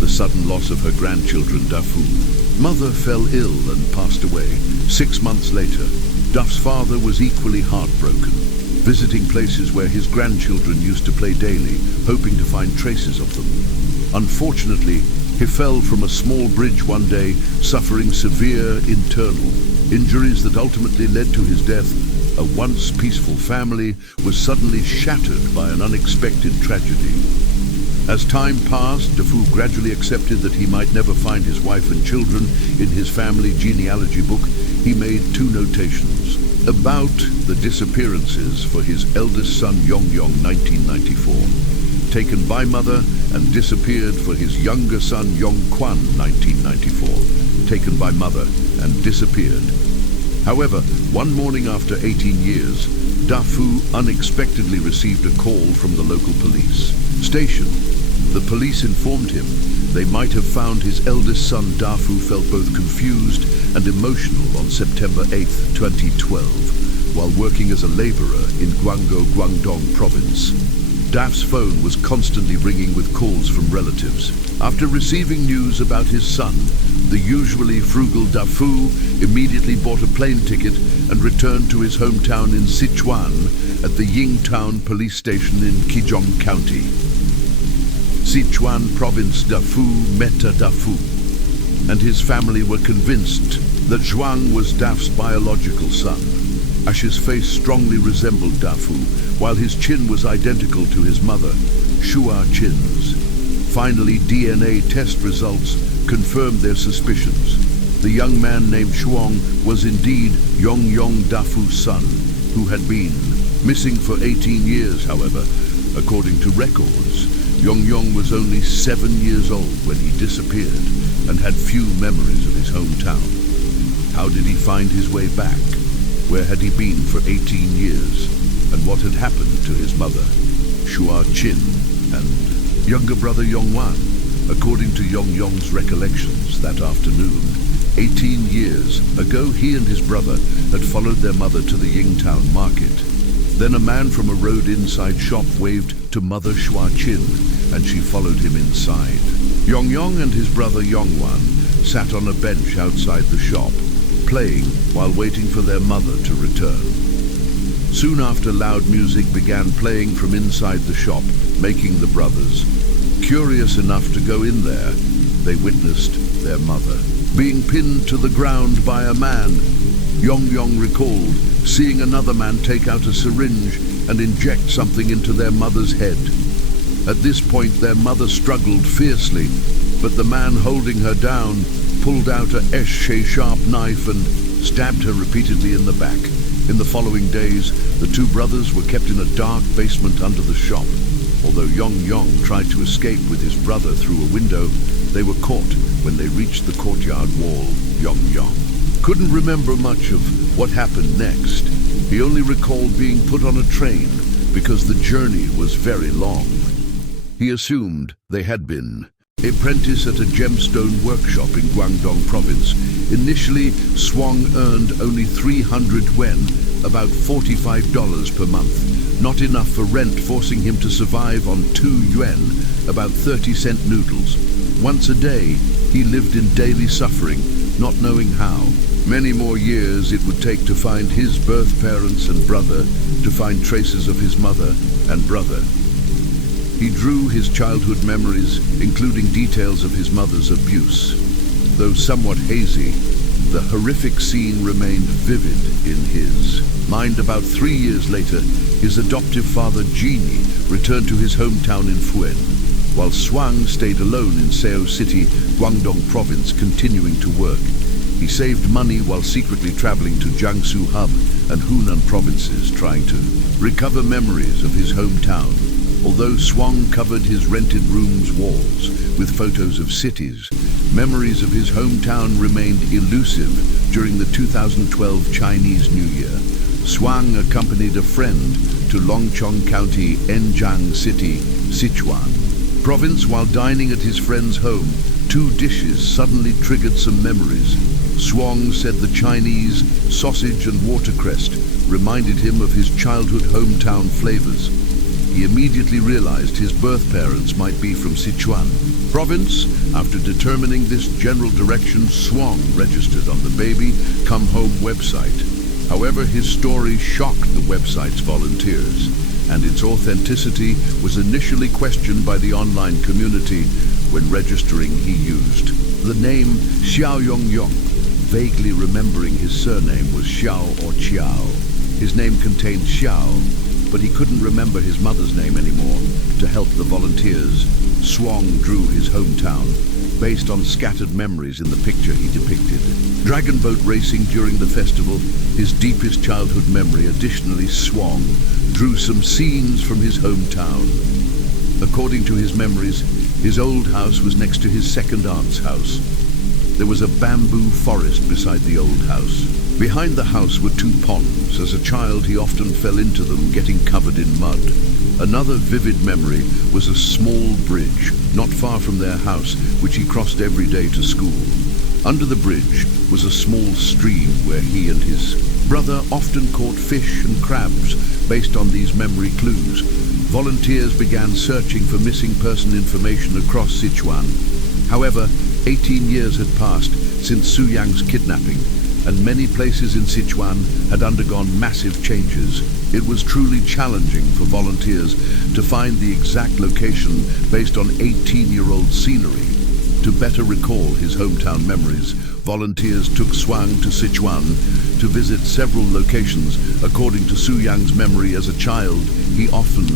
the sudden loss of her grandchildren. Dafu's mother fell ill and passed away. 6 months later, Duff's father was equally heartbroken, visiting places where his grandchildren used to play daily, hoping to find traces of them. Unfortunately, he fell from a small bridge one day, suffering severe internal injuries that ultimately led to his death. A once peaceful family was suddenly shattered by an unexpected tragedy. As time passed, Dafu gradually accepted that he might never find his wife and children. In his family genealogy book, he made 2 notations about the disappearances for his eldest son Yongyong 1994, taken by mother, and disappeared for his younger son Yongquan 1994, taken by mother and disappeared. However, one morning after 18 years, Dafu unexpectedly received a call from the local police station. The police informed him they might have found his eldest son. Dafu felt both confused and emotional on September 8, 2012, while working as a laborer in Guangzhou, Guangdong province. Daf's phone was constantly ringing with calls from relatives. After receiving news about his son, the usually frugal Dafu immediately bought a plane ticket and returned to his hometown in Sichuan at the Yingtown police station in Qizhong County. Sichuan province. Dafu met Dafu and his family were convinced that Zhuang was Daf's biological son. Ash's face strongly resembled Dafu, while his chin was identical to his mother, Shua Qin's. Finally, DNA test results confirmed their suspicions. The young man named Shuang was indeed Yongyong Dafu's son, who had been missing for 18 years. However, according to records, Yongyong was only 7 years old when he disappeared and had few memories of his hometown. How did he find his way back? Where had he been for 18 years? And what had happened to his mother, Shua Qin, and younger brother Yongwan? According to Yongyong's recollections, that afternoon, 18 years ago, he and his brother had followed their mother to the Yingtown market. Then a man from a road-inside shop waved to Mother Shua Qin, and she followed him inside. Yongyong and his brother Yongwan sat on a bench outside the shop, playing while waiting for their mother to return. Soon after, loud music began playing from inside the shop, making the brothers curious enough to go in there. They witnessed their mother being pinned to the ground by a man. Yongyong recalled seeing another man take out a syringe and inject something into their mother's head. At this point, their mother struggled fiercely, but the man holding her down pulled out a sharp knife and stabbed her repeatedly in the back. In the following days, the 2 brothers were kept in a dark basement under the shop. Although Yongyong tried to escape with his brother through a window, they were caught when they reached the courtyard wall. Yongyong couldn't remember much of what happened next. He only recalled being put on a train because the journey was very long. He assumed they had been. Apprentice at a gemstone workshop in Guangdong province. Initially, Shuang earned only 300 yuan, about $45 per month. Not enough for rent, forcing him to survive on 2 yuan, about 30-cent noodles. Once a day, he lived in daily suffering, not knowing how. Many more years it would take to find his birth parents and brother, to find traces of his mother and brother. He drew his childhood memories, including details of his mother's abuse. Though somewhat hazy, the horrific scene remained vivid in his mind. About 3 years later, his adoptive father, Genie, returned to his hometown in Fuen, while Shuang stayed alone in Seo City, Guangdong province, continuing to work. He saved money while secretly traveling to Jiangsu Hub and Hunan provinces, trying to recover memories of his hometown. Although Shuang covered his rented room's walls with photos of cities, memories of his hometown remained elusive during the 2012 Chinese New Year. Shuang accompanied a friend to Longchong County, Enjiang City, Sichuan province. While dining at his friend's home, 2 dishes suddenly triggered some memories. Shuang said the Chinese sausage and watercress reminded him of his childhood hometown flavors. He immediately realized his birth parents might be from Sichuan province. After determining this general direction, Shuang registered on the Baby Come Home website. However, his story shocked the website's volunteers, and its authenticity was initially questioned by the online community. When registering, he used the name Xiao Yongyong, vaguely remembering his surname was Xiao or Chiao. His name contained Xiao, but he couldn't remember his mother's name anymore. To help the volunteers, Shuang drew his hometown, based on scattered memories in the picture he depicted. Dragon boat racing during the festival, his deepest childhood memory. Additionally, Shuang drew some scenes from his hometown. According to his memories, his old house was next to his second aunt's house. There was a bamboo forest beside the old house. Behind the house were 2 ponds. As a child, he often fell into them, getting covered in mud. Another vivid memory was a small bridge not far from their house, which he crossed every day to school. Under the bridge was a small stream where he and his brother often caught fish and crabs. Based on these memory clues, volunteers began searching for missing person information across Sichuan. However, 18 years had passed since Su Yang's kidnapping, and many places in Sichuan had undergone massive changes. It was truly challenging for volunteers to find the exact location based on 18-year-old scenery. To better recall his hometown memories, volunteers took Shuang to Sichuan to visit several locations. According to Su Yang's memory, as a child, he often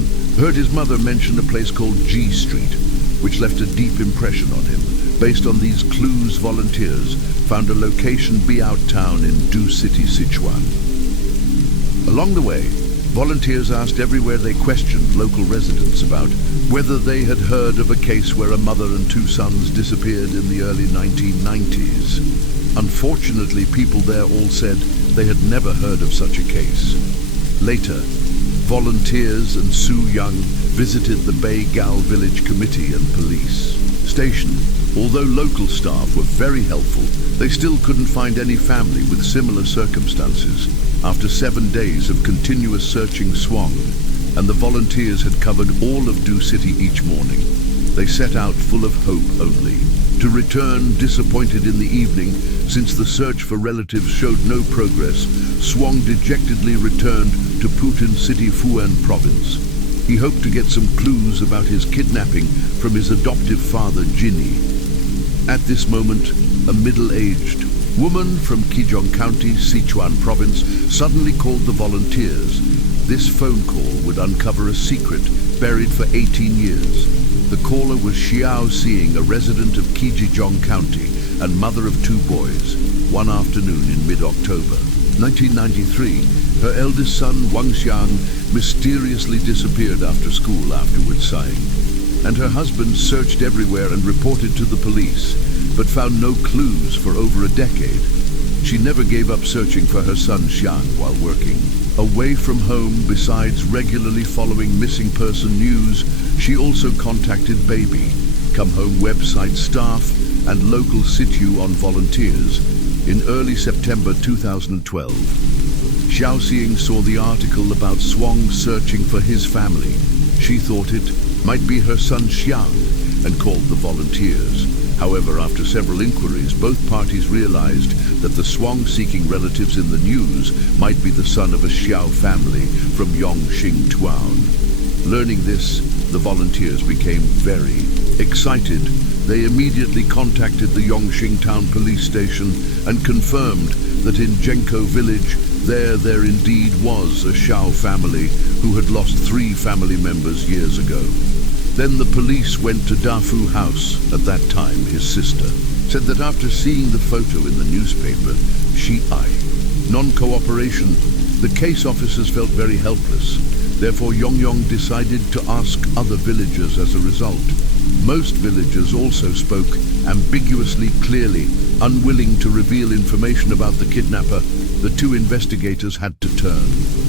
heard his mother mention a place called G Street, which left a deep impression on him. Based on these clues, volunteers found a location Biao Town in Du City, Sichuan. Along the way, volunteers asked everywhere they questioned local residents about whether they had heard of a case where a mother and 2 sons disappeared in the early 1990s. Unfortunately, people there all said they had never heard of such a case. Later, volunteers and Su Yang visited the Beigao Village Committee and police station. Although local staff were very helpful, they still couldn't find any family with similar circumstances. After 7 days of continuous searching, Shuang and the volunteers had covered all of Du City each morning. They set out full of hope only to return disappointed in the evening. Since the search for relatives showed no progress, Shuang dejectedly returned to Putin City, Fuen province. He hoped to get some clues about his kidnapping from his adoptive father, Jinny. At this moment, a middle-aged woman from Qizhong County, Sichuan province, suddenly called the volunteers. This phone call would uncover a secret buried for 18 years. The caller was Xiao Xing, a resident of Qizhong County and mother of 2 boys. One afternoon in mid-October 1993, her eldest son, Wang Xiang, mysteriously disappeared after school, afterwards sighing. And her husband searched everywhere and reported to the police, but found no clues for over a decade. She never gave up searching for her son Xiang while working. Away from home, besides regularly following missing person news, she also contacted Baby, Come Home website staff, and local situ on volunteers. In early September 2012, Xiao Xing saw the article about Swang searching for his family. She thought it might be her son Xiang and called the volunteers. However, after several inquiries, both parties realized that the Swang-seeking relatives in the news might be the son of a Xiao family from Yongxing Town. Learning this, the volunteers became very excited. They immediately contacted the Yongxing Town police station and confirmed that in Zhenkou village, there indeed was a Xiao family who had lost 3 family members years ago. Then the police went to Dafu House. At that time, his sister said that after seeing the photo in the newspaper, non-cooperation, the case officers felt very helpless. Therefore, Yongyong decided to ask other villagers as a result. Most villagers also spoke ambiguously clearly, unwilling to reveal information about the kidnapper. The 2 investigators had to turn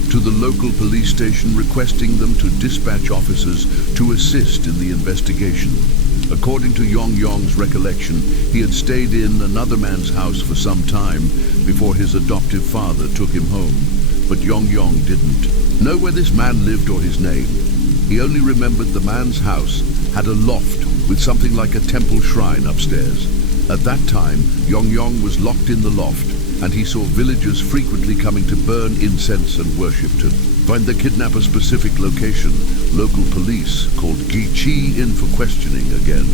to the local police station, requesting them to dispatch officers to assist in the investigation. According to Yongyong's recollection, he had stayed in another man's house for some time before his adoptive father took him home. But Yongyong didn't know where this man lived or his name. He only remembered the man's house had a loft with something like a temple shrine upstairs. At that time, Yongyong was locked in the loft, and he saw villagers frequently coming to burn incense and worship. To find the kidnapper's specific location, local police called Gi Chi in for questioning again.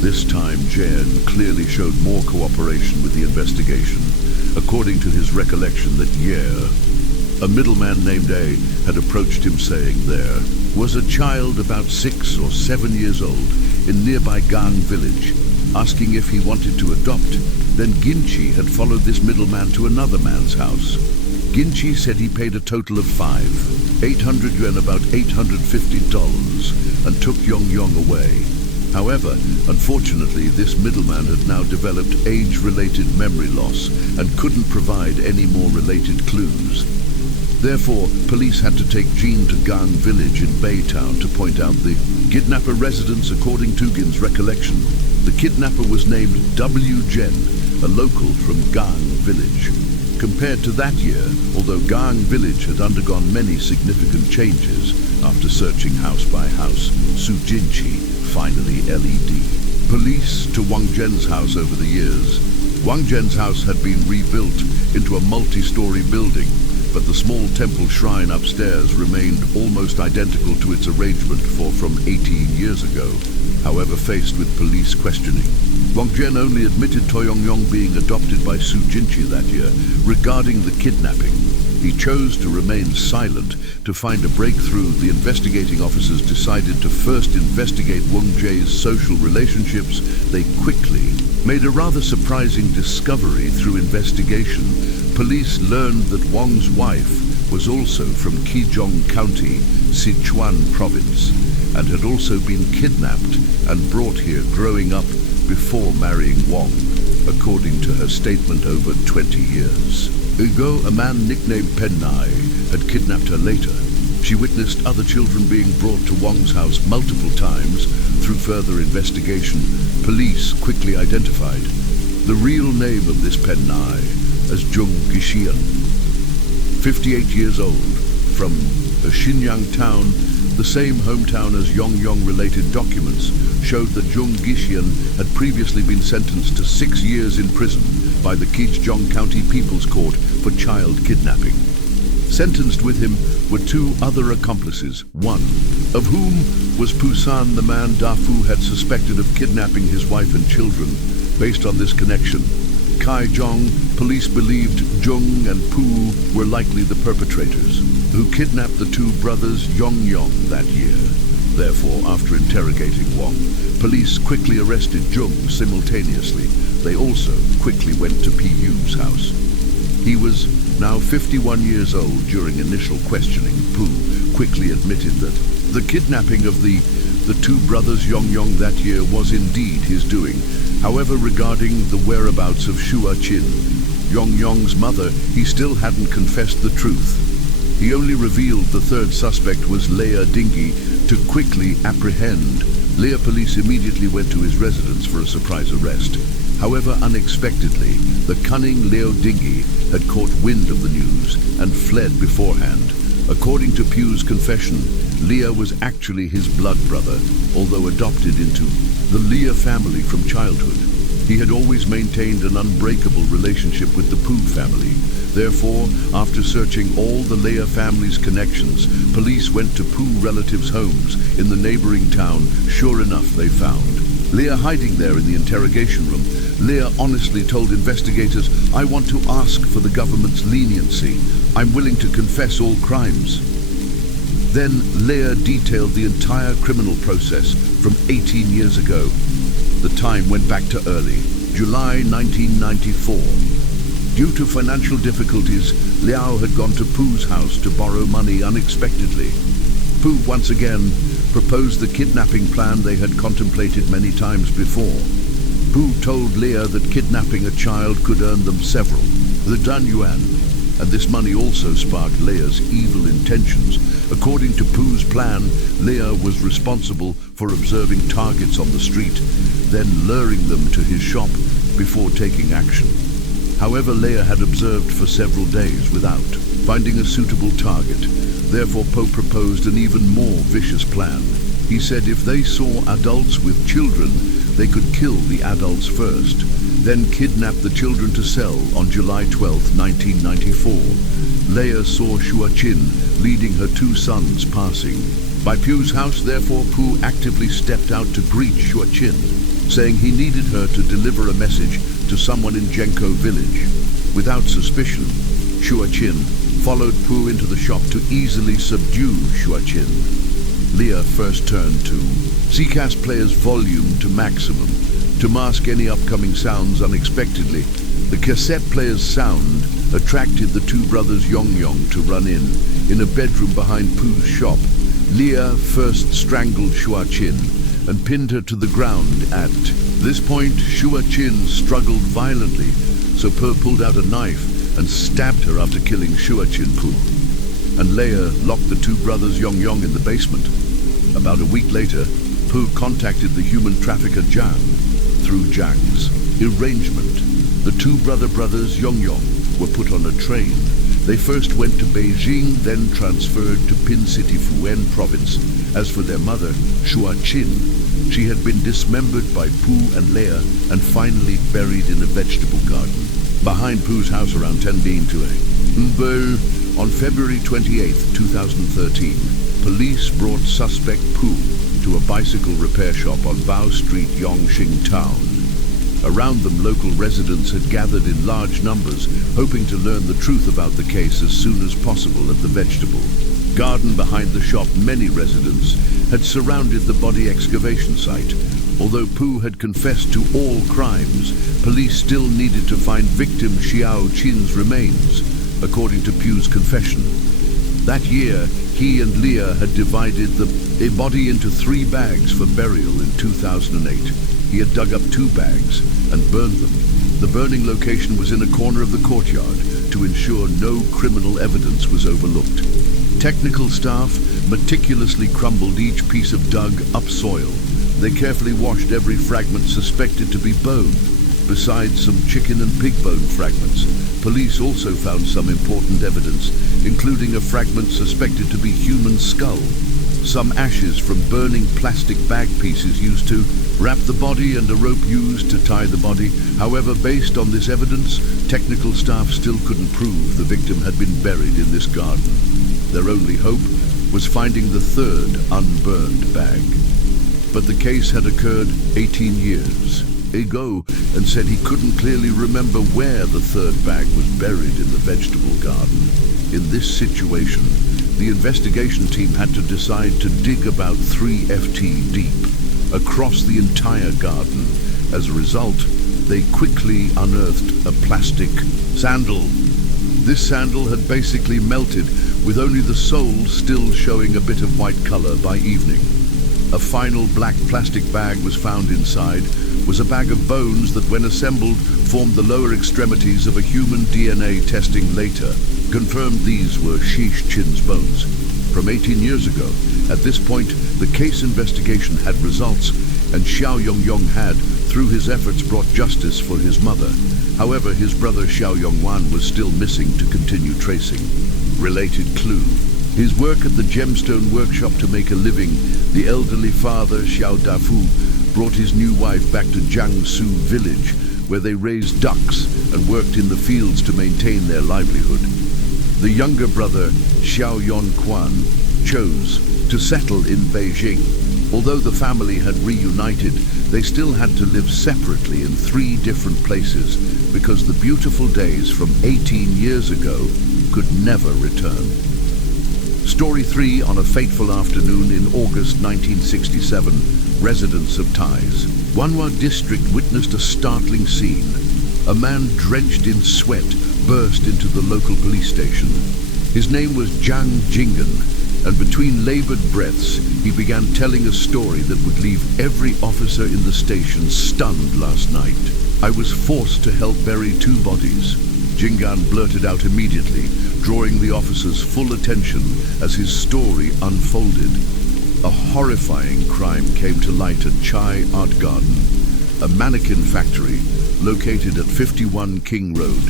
This time, Jian clearly showed more cooperation with the investigation. According to his recollection that a middleman named A had approached him saying there was a child about 6 or 7 years old in nearby Gang village, asking if he wanted to adopt. Then Ginchi had followed this middleman to another man's house. Ginchi said he paid a total of 800 yuan, about $850, and took Yongyong away. However, unfortunately, this middleman had now developed age-related memory loss and couldn't provide any more related clues. Therefore, police had to take Jin to Gang village in Baytown to point out the kidnapper residence. According to Gin's recollection, the kidnapper was named W. Jen, a local from Gang village. Compared to that year, although Gang village had undergone many significant changes after searching house by house, Su Jinchi finally led police to Wang Zhen's house over the years. Wang Zhen's house had been rebuilt into a multi-story building, but the small temple shrine upstairs remained almost identical to its arrangement from 18 years ago. However, faced with police questioning, Wang Zhen only admitted Toyongyong being adopted by Su Jinchi that year. Regarding the kidnapping, he chose to remain silent. To find a breakthrough, the investigating officers decided to first investigate Wang Zhen's social relationships. They quickly made a rather surprising discovery through investigation. Police learned that Wang's wife was also from Qizhong County, Sichuan province, and had also been kidnapped and brought here growing up before marrying Wang, according to her statement over 20 years ago. A man nicknamed Penai had kidnapped her later. She witnessed other children being brought to Wang's house multiple times. Through further investigation, police quickly identified the real name of this Penai as Zhong Gishian, 58 years old, from a Xinyang town, the same hometown as Yongyong-related documents showed that Zhong Gishian had previously been sentenced to 6 years in prison by the Qizhong County People's Court for child kidnapping. Sentenced with him were 2 other accomplices, one of whom was Pusan, the man Dafu had suspected of kidnapping his wife and children. Based on this connection, Kaizhong police believed Zhong and Pu were likely the perpetrators who kidnapped the 2 brothers Yongyong that year. Therefore, after interrogating Wang, police quickly arrested Zhong simultaneously. They also quickly went to Pu's house. He was now 51 years old. During initial questioning, Pu quickly admitted that the kidnapping of the 2 brothers Yongyong that year was indeed his doing. However, regarding the whereabouts of Shua Qin, Yongyong's mother, he still hadn't confessed the truth. He only revealed the third suspect was Leah Dingy to quickly apprehend. Leah police immediately went to his residence for a surprise arrest. However, unexpectedly, the cunning Leo Dingy had caught wind of the news and fled beforehand. According to Pugh's confession, Leah was actually his blood brother, although adopted into the Leah family from childhood. He had always maintained an unbreakable relationship with the Pugh family. Therefore, after searching all the Leah family's connections, police went to Pugh relatives' homes in the neighboring town. Sure enough, they found Leah hiding there in the interrogation room. Leah honestly told investigators, "I want to ask for the government's leniency. I'm willing to confess all crimes." Then Leah detailed the entire criminal process from 18 years ago. The time went back to early July 1994. Due to financial difficulties, Liao had gone to Pugh's house to borrow money unexpectedly. Pugh once again proposed the kidnapping plan they had contemplated many times before. Pugh told Leah that kidnapping a child could earn them several, the Danyuan, and this money also sparked Leah's evil intentions. According to Pugh's plan, Leah was responsible for observing targets on the street, then luring them to his shop before taking action. However, Leah had observed for several days without finding a suitable target. Therefore, Poe proposed an even more vicious plan. He said if they saw adults with children, they could kill the adults first, then kidnap the children to sell on July 12, 1994. Leah saw Shua Chin leading her two sons passing by Pugh's house. Therefore, Pugh actively stepped out to greet Shua Chin, saying he needed her to deliver a message to someone in Jenko village. Without suspicion, Shua Chin followed Pugh into the shop to easily subdue Shua Chin. Leah first turned to CCAS player's volume to maximum to mask any upcoming sounds unexpectedly. The cassette player's sound attracted the two brothers Yong to run in a bedroom behind Pugh's shop. Leah first strangled Shua Chin and pinned her to the ground. At this point, Shua Chin struggled violently, so Pugh pulled out a knife and stabbed her after killing Shua Chin Pugh. And Leah locked the two brothers Yong in the basement. About a week later, Pugh contacted the human trafficker Jiang. Through Jiang's arrangement, the two brothers Yong were put on a train. They first went to Beijing, then transferred to Pin City, Fujian province. As for their mother, Shua Chin, she had been dismembered by Pugh and Leah and finally buried in a vegetable garden behind Pugh's house around Tenbin-Tue. On February 28, 2013, police brought suspect Pugh to a bicycle repair shop on Bao Street, Yongqing Town. Around them, local residents had gathered in large numbers, hoping to learn the truth about the case as soon as possible. At the vegetable garden behind the shop, many residents had surrounded the body excavation site. Although Pugh had confessed to all crimes, police still needed to find victim Xiao Qin's remains, according to Pugh's confession. That year, he and Leah had divided the body into 3 bags for burial in 2008. He had dug up 2 bags and burned them. The burning location was in a corner of the courtyard to ensure no criminal evidence was overlooked. Technical staff meticulously crumbled each piece of dug-up soil. They carefully washed every fragment suspected to be bone. Besides some chicken and pig bone fragments, police also found some important evidence, including a fragment suspected to be human skull, some ashes from burning plastic bag pieces used to wrap the body, and a rope used to tie the body. However, based on this evidence, technical staff still couldn't prove the victim had been buried in this garden. Their only hope was finding the 3rd unburned bag. But the case had occurred 18 years ago, and said he couldn't clearly remember where the 3rd bag was buried in the vegetable garden. In this situation, the investigation team had to decide to dig about 3 FT deep across the entire garden. As a result, they quickly unearthed a plastic sandal. This sandal had basically melted, with only the sole still showing a bit of white color by evening. A final black plastic bag was found. Inside was a bag of bones that, when assembled, formed the lower extremities of a human. DNA testing later confirmed these were Shish Chin's bones. From 18 years ago, at this point, the case investigation had results, and Xiao Yongyong had, through his efforts, brought justice for his mother. However, his brother Xiao Yongwan was still missing to continue tracing. Related clue. His work at the gemstone workshop to make a living, the elderly father, Xiao Dafu, brought his new wife back to Jiangsu village, where they raised ducks and worked in the fields to maintain their livelihood. The younger brother, Xiao Yonquan, chose to settle in Beijing. Although the family had reunited, they still had to live separately in 3 different places because the beautiful days from 18 years ago could never return. Story 3. On a fateful afternoon in August 1967, residents of Tai's Wanhua district witnessed a startling scene. A man drenched in sweat burst into the local police station. His name was Zhang Jingen, and between labored breaths, he began telling a story that would leave every officer in the station stunned last night. "I was forced to help bury 2 bodies. Jingan blurted out immediately, drawing the officers' full attention as his story unfolded. A horrifying crime came to light at Chai Art Garden, a mannequin factory located at 51 King Road.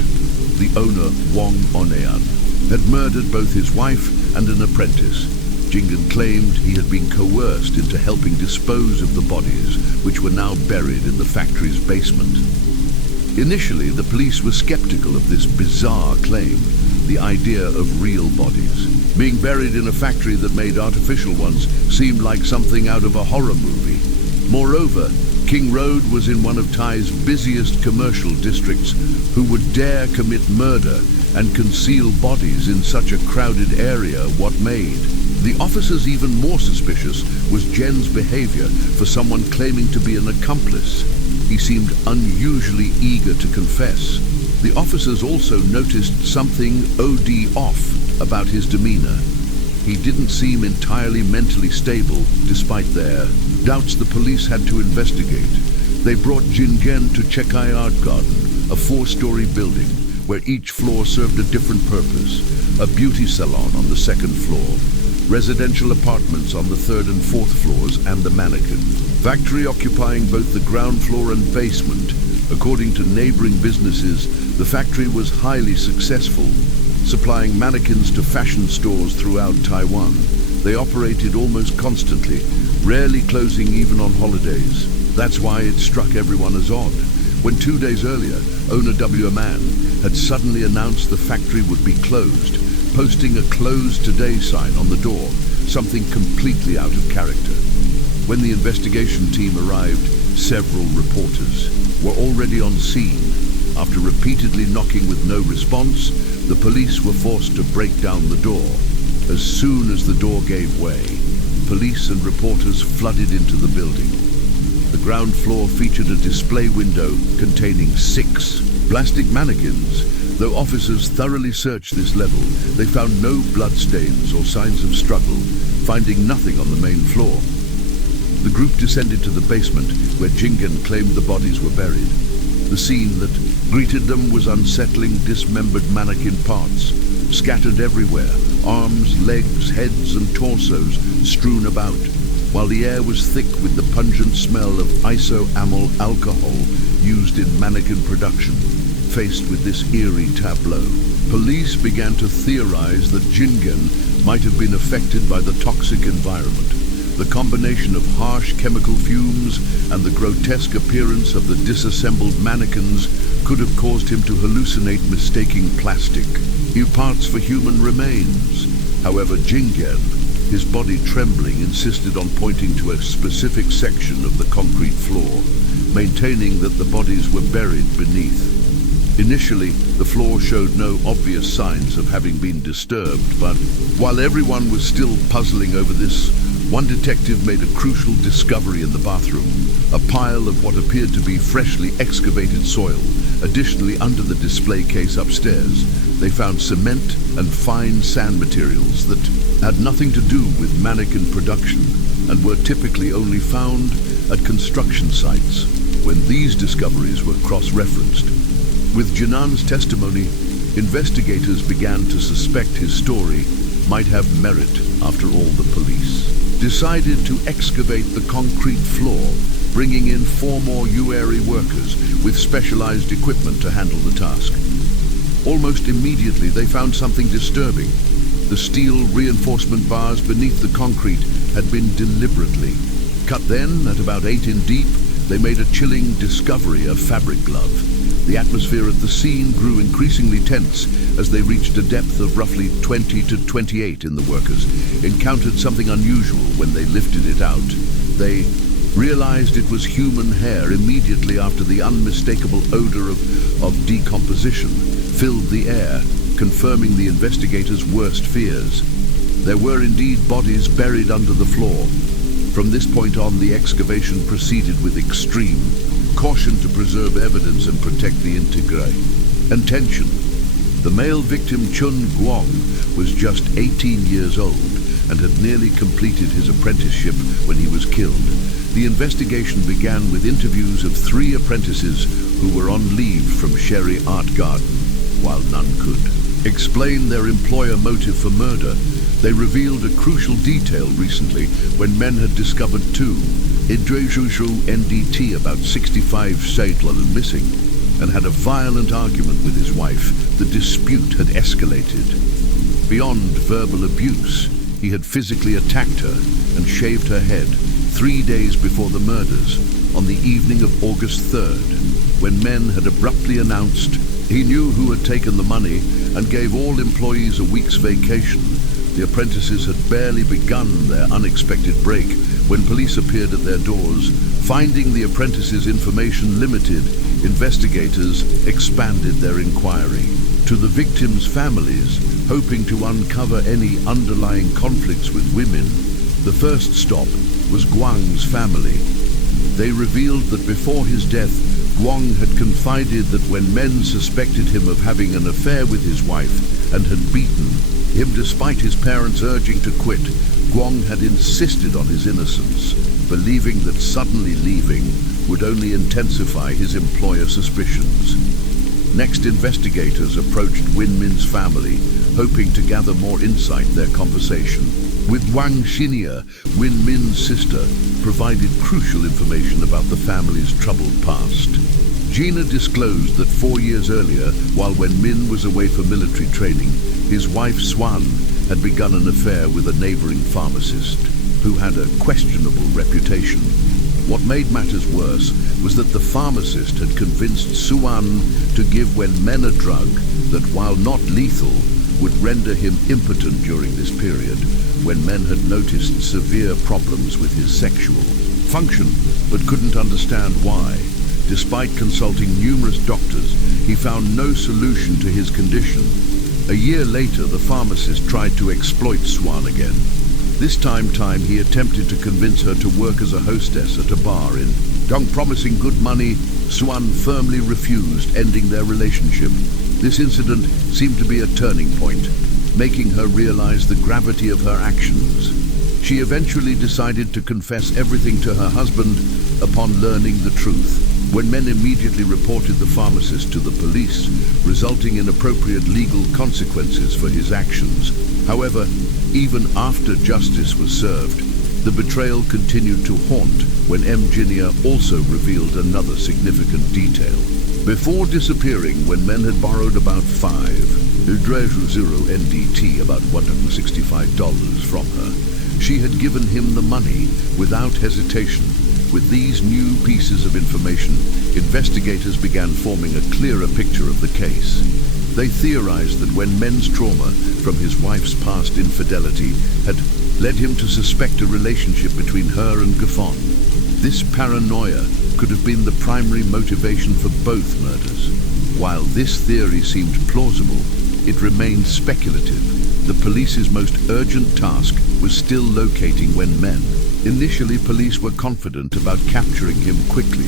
The owner, Wang Onean, had murdered both his wife and an apprentice. Jingan claimed he had been coerced into helping dispose of the bodies, which were now buried in the factory's basement. Initially, the police were skeptical of this bizarre claim, the idea of real bodies. Being buried in a factory that made artificial ones seemed like something out of a horror movie. Moreover, King Road was in one of Tai's busiest commercial districts. Who would dare commit murder and conceal bodies in such a crowded area? What made the officers even more suspicious was Jen's behavior for someone claiming to be an accomplice. He seemed unusually eager to confess. The officers also noticed something OD off about his demeanor. He didn't seem entirely mentally stable, despite their doubts. The police had to investigate. They brought Jingen to Chekai Art Garden, a 4-story building where each floor served a different purpose. A beauty salon on the 2nd floor, residential apartments on the 3rd and 4th floors, and the mannequin factory occupying both the ground floor and basement. According to neighboring businesses, the factory was highly successful, supplying mannequins to fashion stores throughout Taiwan. They operated almost constantly, rarely closing even on holidays. That's why it struck everyone as odd when 2 days earlier, owner W. Man had suddenly announced the factory would be closed, posting a "Closed Today" sign on the door, something completely out of character. When the investigation team arrived, several reporters were already on scene. After repeatedly knocking with no response, the police were forced to break down the door. As soon as the door gave way, police and reporters flooded into the building. The ground floor featured a display window containing 6 plastic mannequins. Though officers thoroughly searched this level, they found no bloodstains or signs of struggle, finding nothing on the main floor. The group descended to the basement, where Jingen claimed the bodies were buried. The scene that greeted them was unsettling. Dismembered mannequin parts scattered everywhere, arms, legs, heads and torsos strewn about, while the air was thick with the pungent smell of isoamyl alcohol used in mannequin production. Faced with this eerie tableau, police began to theorize that Jingen might have been affected by the toxic environment. The combination of harsh chemical fumes and the grotesque appearance of the disassembled mannequins could have caused him to hallucinate, mistaking plastic parts for human remains. However, Jingen, his body trembling, insisted on pointing to a specific section of the concrete floor, maintaining that the bodies were buried beneath. Initially, the floor showed no obvious signs of having been disturbed, but while everyone was still puzzling over this, one detective made a crucial discovery in the bathroom, a pile of what appeared to be freshly excavated soil. Additionally, under the display case upstairs, they found cement and fine sand materials that had nothing to do with mannequin production and were typically only found at construction sites. When these discoveries were cross-referenced with Jinan's testimony, Investigators began to suspect his story might have merit after all. The police decided to excavate the concrete floor, bringing in 4 more UARI workers with specialized equipment to handle the task. Almost immediately, they found something disturbing. The steel reinforcement bars beneath the concrete had been deliberately cut. Then, at about 8 in deep, they made a chilling discovery: a fabric glove. The atmosphere at the scene grew increasingly tense as they reached a depth of roughly 20 to 28 in. The workers encountered something unusual when they lifted it out. They realized it was human hair. Immediately after, the unmistakable odor of decomposition filled the air, confirming the investigators' worst fears. There were indeed bodies buried under the floor. From this point on, the excavation proceeded with extreme caution to preserve evidence and protect the integre and tension. The male victim, Chun Guang, was just 18 years old and had nearly completed his apprenticeship when he was killed. The investigation began with interviews of 3 apprentices who were on leave from Sherry Art Garden. While none could explain their employer motive for murder, they revealed a crucial detail recently when men had discovered 2 Idrejuju NDT about 65 Seidlan missing and had a violent argument with his wife. The dispute had escalated. Beyond verbal abuse, he had physically attacked her and shaved her head 3 days before the murders, on the evening of August 3rd, when men had abruptly announced he knew who had taken the money and gave all employees a week's vacation. The apprentices had barely begun their unexpected break when police appeared at their doors. Finding the apprentices' information limited, investigators expanded their inquiry to the victims' families, hoping to uncover any underlying conflicts with women. The first stop was Guang's family. They revealed that before his death, Guang had confided that when men suspected him of having an affair with his wife and had beaten him despite his parents urging to quit, Guang had insisted on his innocence, believing that suddenly leaving would only intensify his employer suspicions. Next, investigators approached Win Min's family, hoping to gather more insight. Their conversation with Wang Xinia, Win Min's sister, provided crucial information about the family's troubled past. Gina disclosed that 4 years earlier, while Wen Min was away for military training, his wife Swan had begun an affair with a neighboring pharmacist who had a questionable reputation. What made matters worse was that the pharmacist had convinced Swan to give Wen Men a drug that, while not lethal, would render him impotent during this period, when men had noticed severe problems with his sexual function but couldn't understand why. Despite consulting numerous doctors, he found no solution to his condition. A year later, the pharmacist tried to exploit Swan again. This time he attempted to convince her to work as a hostess at a bar in Dong. Promising good money, Swan firmly refused, ending their relationship. This incident seemed to be a turning point, making her realize the gravity of her actions. She eventually decided to confess everything to her husband upon learning the truth. Wen Men immediately reported the pharmacist to the police, resulting in appropriate legal consequences for his actions. However, even after justice was served, the betrayal continued to haunt when Ginia also revealed another significant detail. Before disappearing, Wen Men had borrowed about 5 Idrejuju NDT, about $165 from her. She had given him the money without hesitation. With these new pieces of information, investigators began forming a clearer picture of the case. They theorized that Wen Men's trauma from his wife's past infidelity had led him to suspect a relationship between her and Gafon. This paranoia could have been the primary motivation for both murders. While this theory seemed plausible, it remained speculative. The police's most urgent task was still locating Wen Men. Initially, police were confident about capturing him quickly.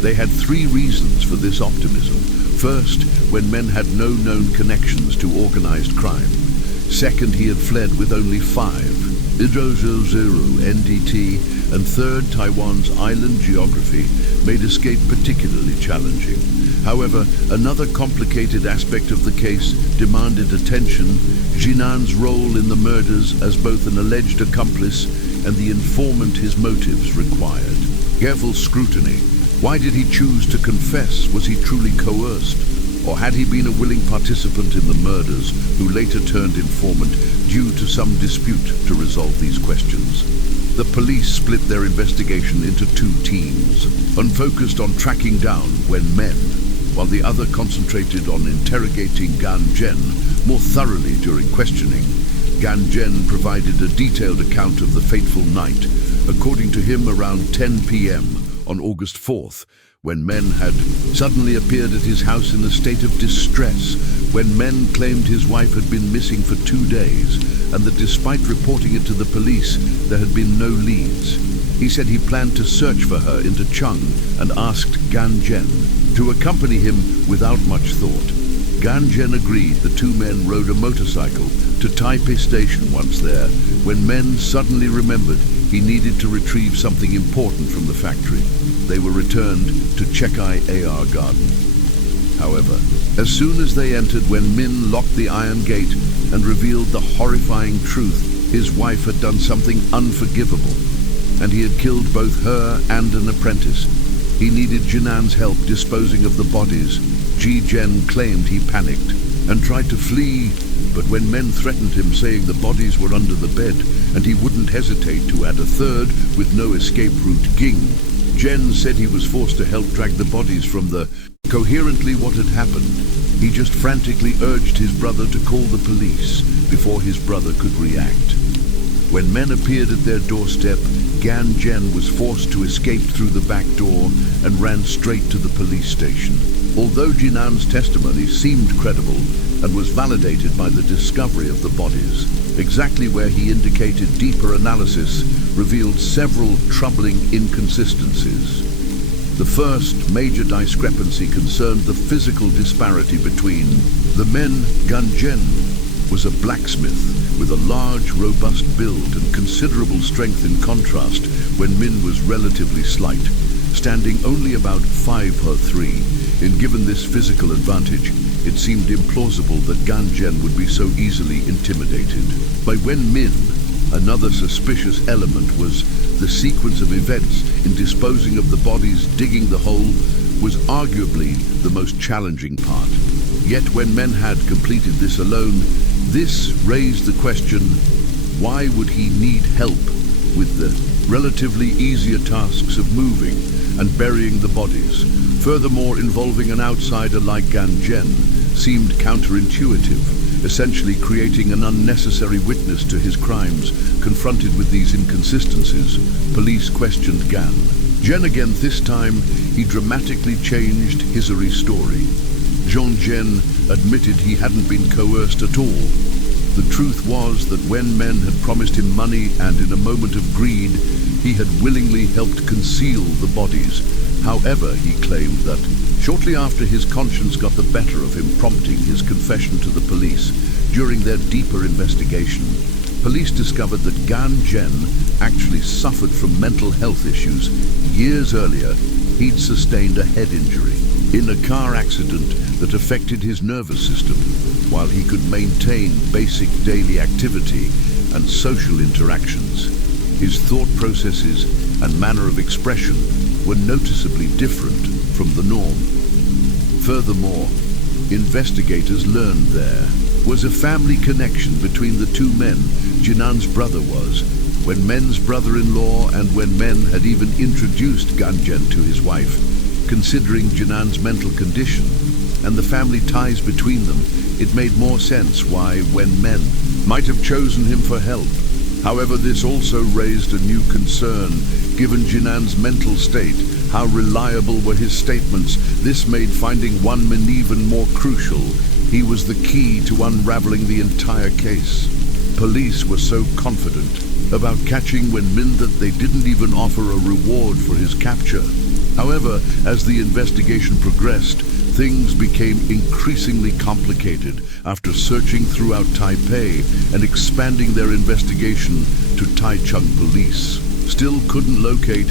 They had 3 reasons for this optimism. First, Wen Men had no known connections to organized crime. Second, he had fled with only 5 Idrejuju NDT. And third, Taiwan's island geography made escape particularly challenging. However, another complicated aspect of the case demanded attention: Jinan's role in the murders as both an alleged accomplice and the informant his motives required. Careful scrutiny. Why did he choose to confess? Was he truly coerced? Or had he been a willing participant in the murders who later turned informant due to some dispute to resolve these questions? The police split their investigation into two teams. One focused on tracking down Wen Men, while the other concentrated on interrogating Gan Zhen more thoroughly during questioning. Gan Zhen provided a detailed account of the fateful night. According to him, around 10 p.m. on August 4th, Wen Men had suddenly appeared at his house in a state of distress. Wen Men claimed his wife had been missing for 2 days, and that despite reporting it to the police, there had been no leads. He said he planned to search for her in Cheng and asked Gan Zhen to accompany him without much thought. Gan Zhen agreed. The two men rode a motorcycle to Taipei Station. Once there, Wen Men suddenly remembered he needed to retrieve something important from the factory. They were returned to Chekai AR Garden. However, as soon as they entered, Wen Min locked the iron gate and revealed the horrifying truth. His wife had done something unforgivable, and he had killed both her and an apprentice. He needed Jinan's help disposing of the bodies. Ji Zhen claimed he panicked and tried to flee, but when men threatened him, saying the bodies were under the bed and he wouldn't hesitate to add a third with no escape route, Ging Zhen said he was forced to help drag the bodies from the... Coherently what had happened, he just frantically urged his brother to call the police before his brother could react. When men appeared at their doorstep, Gan Zhen was forced to escape through the back door and ran straight to the police station. Although Jinan's testimony seemed credible and was validated by the discovery of the bodies, exactly where he indicated deeper analysis revealed several troubling inconsistencies. The first major discrepancy concerned the physical disparity between the men. Gan Zhen was a blacksmith with a large, robust build and considerable strength. In contrast, Wen Min was relatively slight, standing only about 5'3". And given this physical advantage, it seemed implausible that Gan Zhen would be so easily intimidated by Wen Min. Another suspicious element was the sequence of events in disposing of the bodies. Digging the hole was arguably the most challenging part. Yet when men had completed this alone, this raised the question, why would he need help with the relatively easier tasks of moving and burying the bodies? Furthermore, involving an outsider like Gan Zhen seemed counterintuitive, essentially creating an unnecessary witness to his crimes. Confronted with these inconsistencies, police questioned Gan Zhen again. This time, he dramatically changed his story. Zhong Zhen admitted he hadn't been coerced at all. The truth was that Wen Men had promised him money, and in a moment of greed, he had willingly helped conceal the bodies. However, he claimed that shortly after, his conscience got the better of him, prompting his confession to the police. During their deeper investigation, police discovered that Gan Zhen actually suffered from mental health issues. Years earlier, he'd sustained a head injury in a car accident that affected his nervous system. While he could maintain basic daily activity and social interactions, his thought processes and manner of expression were noticeably different from the norm. Furthermore, investigators learned there was a family connection between the two men. Jinan's brother was Wen Men's brother-in-law, and Wen Men had even introduced Gan Zhen to his wife. Considering Jinan's mental condition and the family ties between them, it made more sense why Wen Men might have chosen him for help. However, this also raised a new concern. Given Jinan's mental state, how reliable were his statements? This made finding Wen Men even more crucial. He was the key to unraveling the entire case. Police were so confident about catching Wen Men that they didn't even offer a reward for his capture. However, as the investigation progressed, things became increasingly complicated. After searching throughout Taipei and expanding their investigation to Taichung police, still couldn't locate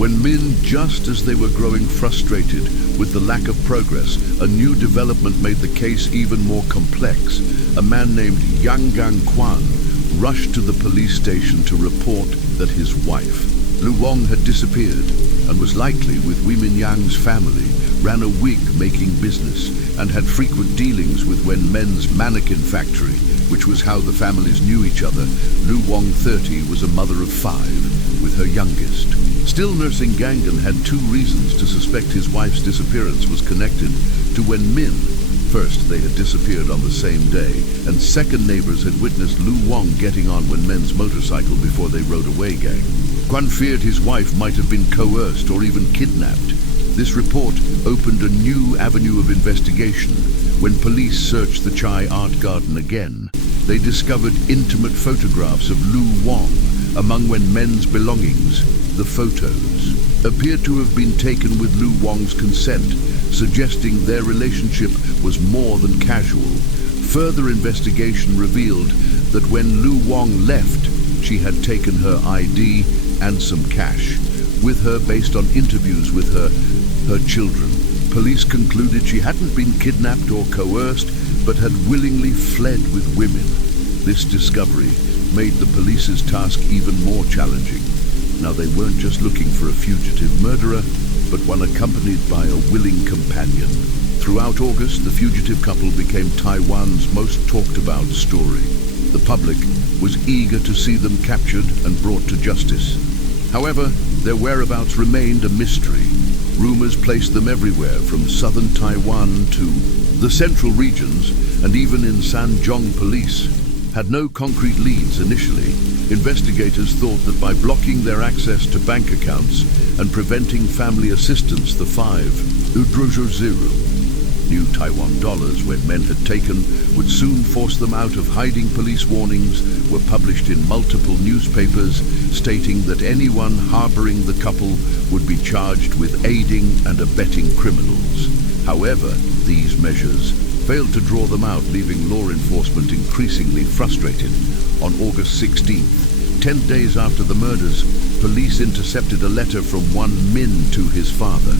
When Min, just as they were growing frustrated with the lack of progress, a new development made the case even more complex. A man named Yang Gang Quan rushed to the police station to report that his wife, Lu Wong, had disappeared and was likely with Wei Min Yang's family, ran a wig-making business, and had frequent dealings with Wen Men's mannequin factory, which was how the families knew each other. Lu Wong, 30, was a mother of 5, with her youngest. Still nursing Gangan had 2 reasons to suspect his wife's disappearance was connected to Wen Min. First, they had disappeared on the same day, and second, neighbors had witnessed Lu Wong getting on Wen Men's motorcycle before they rode away. Quan feared his wife might have been coerced or even kidnapped. This report opened a new avenue of investigation. When police searched the Chai Art Garden again, they discovered intimate photographs of Lu Wong among Wen Men's belongings. The photos appeared to have been taken with Lu Wong's consent, suggesting their relationship was more than casual. Further investigation revealed that when Lu Wong left, she had taken her ID and some cash with her based on interviews with her children. Police concluded she hadn't been kidnapped or coerced, but had willingly fled with women. This discovery made the police's task even more challenging. Now they weren't just looking for a fugitive murderer, but one accompanied by a willing companion. Throughout August, the fugitive couple became Taiwan's most talked about story. The public was eager to see them captured and brought to justice. However, their whereabouts remained a mystery. Rumors placed them everywhere from southern Taiwan to the central regions, and even in Sanjong police had no concrete leads initially. Investigators thought that by blocking their access to bank accounts and preventing family assistance, the 500 new Taiwan dollars Wen Men had taken would soon force them out of hiding. Police warnings were published in multiple newspapers stating that anyone harboring the couple would be charged with aiding and abetting criminals. However, these measures failed to draw them out, leaving law enforcement increasingly frustrated. On August 16th, 10 days after the murders, police intercepted a letter from one Min to his father.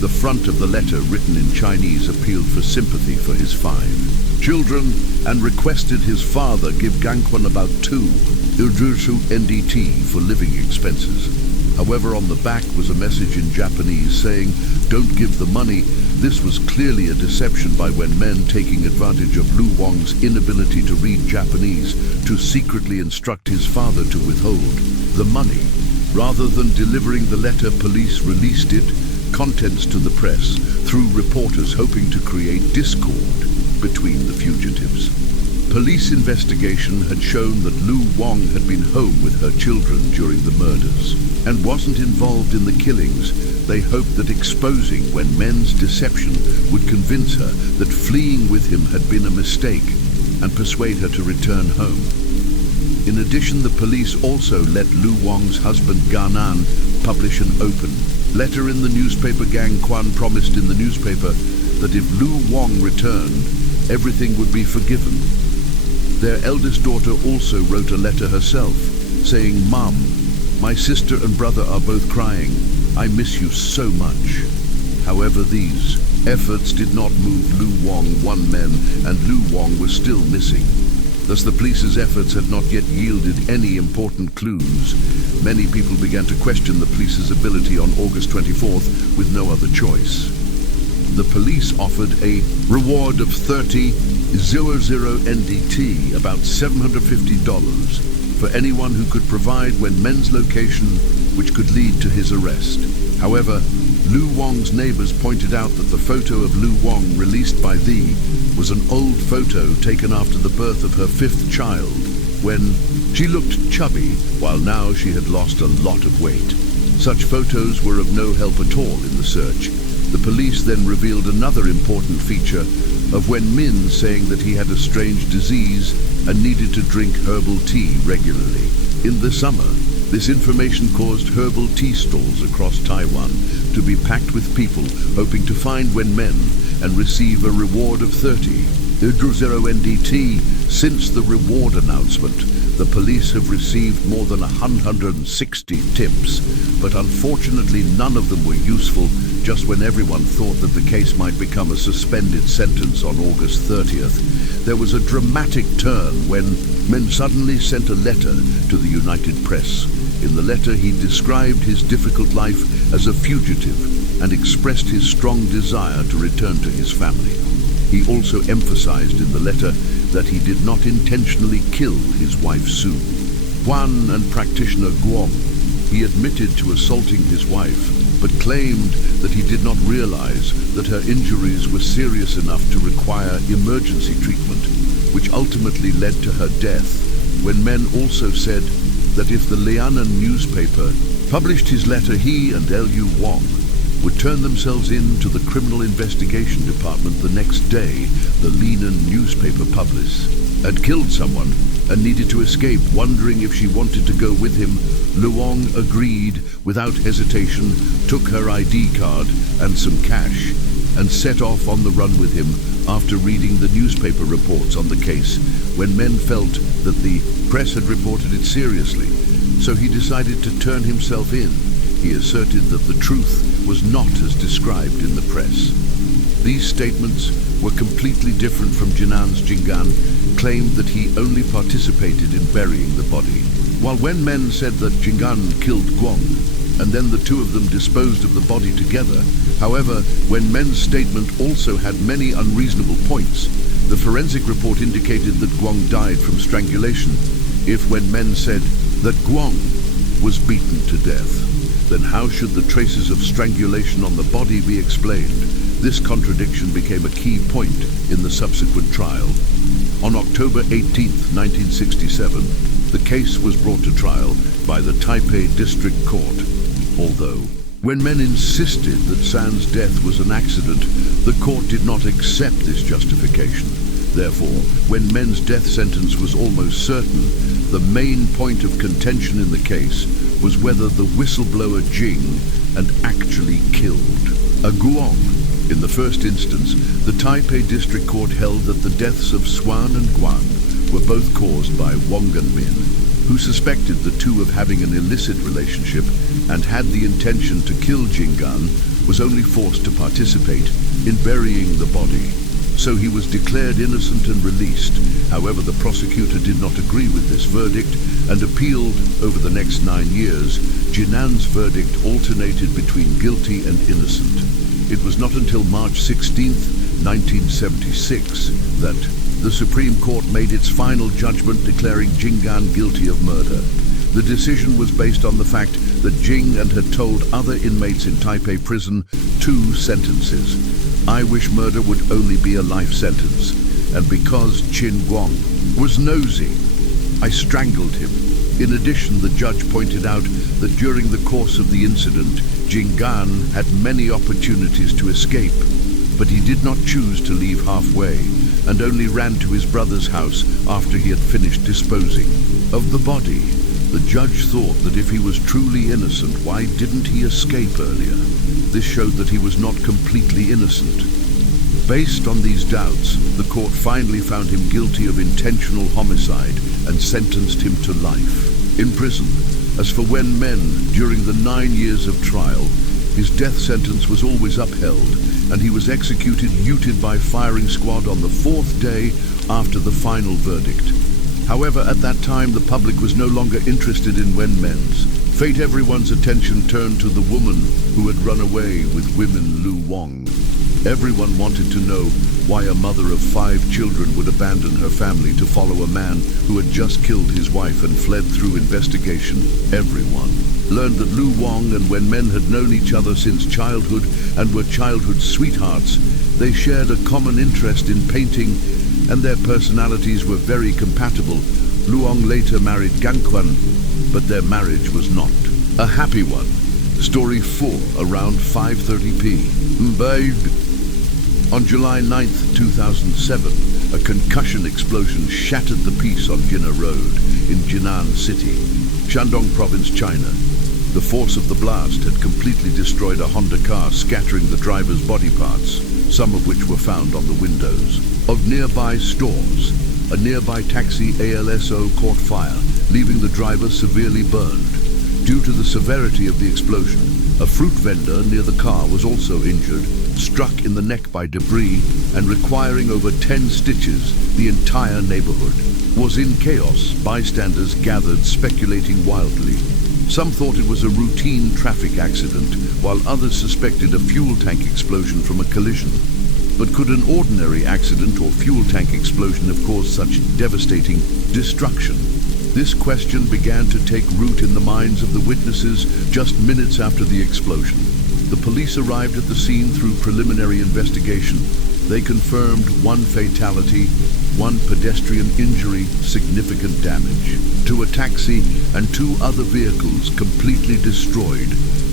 The front of the letter, written in Chinese, appealed for sympathy for his 5 children and requested his father give Gangquan about 2 NDT for living expenses. However, on the back was a message in Japanese saying, "Don't give the money." This was clearly a deception by Wen Men, taking advantage of Lu Wong's inability to read Japanese to secretly instruct his father to withhold the money. Rather than delivering the letter, police released its contents to the press through reporters, hoping to create discord between the fugitives. Police investigation had shown that Lu Wong had been home with her children during the murders and wasn't involved in the killings. They hoped that exposing Wen Men's deception would convince her that fleeing with him had been a mistake and persuade her to return home. In addition, the police also let Lu Wong's husband Ganan publish an open letter in the newspaper. Gang Quan promised in the newspaper that if Lu Wong returned, everything would be forgiven. Their eldest daughter also wrote a letter herself, saying, "Mom, my sister and brother are both crying. I miss you so much." However, these efforts did not move Lu Wong. One man and Lu Wong were still missing. Thus the police's efforts had not yet yielded any important clues. Many people began to question the police's ability on August 24th with no other choice. The police offered a reward of 30,000 NDT, about $750, for anyone who could provide Wen Men's location, which could lead to his arrest. However, Lu Wong's neighbors pointed out that the photo of Lu Wong released by Thee was an old photo taken after the birth of her 5th child, when she looked chubby, while now she had lost a lot of weight. Such photos were of no help at all in the search. The police then revealed another important feature of Wen Min, saying that he had a strange disease and needed to drink herbal tea regularly. In the summer, this information caused herbal tea stalls across Taiwan to be packed with people hoping to find Wen Men and receive a reward of 30,000 NDT. Since the reward announcement, The police have received more than 160 tips, but unfortunately none of them were useful just when everyone thought that the case might become a suspended sentence on August 30th. There was a dramatic turn when men suddenly sent a letter to the United Press. In the letter, he described his difficult life as a fugitive and expressed his strong desire to return to his family. He also emphasized in the letter that he did not intentionally kill his wife Sue. Juan and practitioner Guang, he admitted to assaulting his wife, but claimed that he did not realize that her injuries were serious enough to require emergency treatment, which ultimately led to her death, when men also said that if the Lianan newspaper published his letter, he and Liu Wang would turn themselves in to the Criminal Investigation Department the next day. The Lianan newspaper published had killed someone and needed to escape. Wondering if she wanted to go with him, Luong agreed without hesitation, took her ID card and some cash, and set off on the run with him after reading the newspaper reports on the case. When men felt that the press had reported it seriously, so he decided to turn himself in. He asserted that the truth was not as described in the press. These statements were completely different from Jinan's. Jingan claimed that he only participated in burying the body, while when men said that Jingan killed Guang, and then the two of them disposed of the body together. However, when Men's statement also had many unreasonable points, the forensic report indicated that Guang died from strangulation. If when Men said that Guang was beaten to death, then how should the traces of strangulation on the body be explained? This contradiction became a key point in the subsequent trial. On October 18, 1967, the case was brought to trial by the Taipei District Court. Although, when men insisted that San's death was an accident, the court did not accept this justification. Therefore, when Men's death sentence was almost certain, the main point of contention in the case was whether the whistleblower Jing had actually killed a Guang. In the first instance, the Taipei District Court held that the deaths of Swan and Guang were both caused by Wang Ganmin, who suspected the two of having an illicit relationship and had the intention to kill Jingan, was only forced to participate in burying the body. So he was declared innocent and released. However, the prosecutor did not agree with this verdict and appealed over the next 9 years. Jinan's verdict alternated between guilty and innocent. It was not until March 16, 1976, that the Supreme Court made its final judgment declaring Jingan guilty of murder. The decision was based on the fact that Jing had told other inmates in Taipei prison 2 sentences. I wish murder would only be a life sentence, and because Qin Guang was nosy, I strangled him. In addition, the judge pointed out that during the course of the incident, Jingan had many opportunities to escape, but he did not choose to leave halfway and only ran to his brother's house after he had finished disposing of the body. The judge thought that if he was truly innocent, why didn't he escape earlier? This showed that he was not completely innocent. Based on these doubts, the court finally found him guilty of intentional homicide and sentenced him to life in prison. As for Wen Men, during the 9 years of trial, his death sentence was always upheld, and he was executed euted by firing squad on the 4th day after the final verdict. However, at that time, the public was no longer interested in Wen Men's fate. Everyone's attention turned to the woman who had run away with women Lu Wang. Everyone wanted to know why a mother of 5 children would abandon her family to follow a man who had just killed his wife and fled. Through investigation, everyone learned that Lu Wang and Wen Men had known each other since childhood and were childhood sweethearts. They shared a common interest in painting, and their personalities were very compatible. Luong later married Gangquan, but their marriage was not a happy one. Story 4, around 5:30 p.m. On July 9, 2007, a concussion explosion shattered the peace on Jinnah Road in Jinan City, Shandong Province, China. The force of the blast had completely destroyed a Honda car, scattering the driver's body parts, some of which were found on the windows of nearby stores. A nearby taxi ALSO caught fire leaving the driver severely burned. Due to the severity of the explosion, a fruit vendor near the car was also injured, struck in the neck by debris and requiring over 10 stitches. The entire neighborhood was in chaos. Bystanders gathered, speculating wildly. Some thought it was a routine traffic accident, while others suspected a fuel tank explosion from a collision. But could an ordinary accident or fuel tank explosion have caused such devastating destruction? This question began to take root in the minds of the witnesses just minutes after the explosion. The police arrived at the scene through preliminary investigation. They confirmed 1 fatality, 1 pedestrian injury, significant damage to a taxi and 2 other vehicles completely destroyed.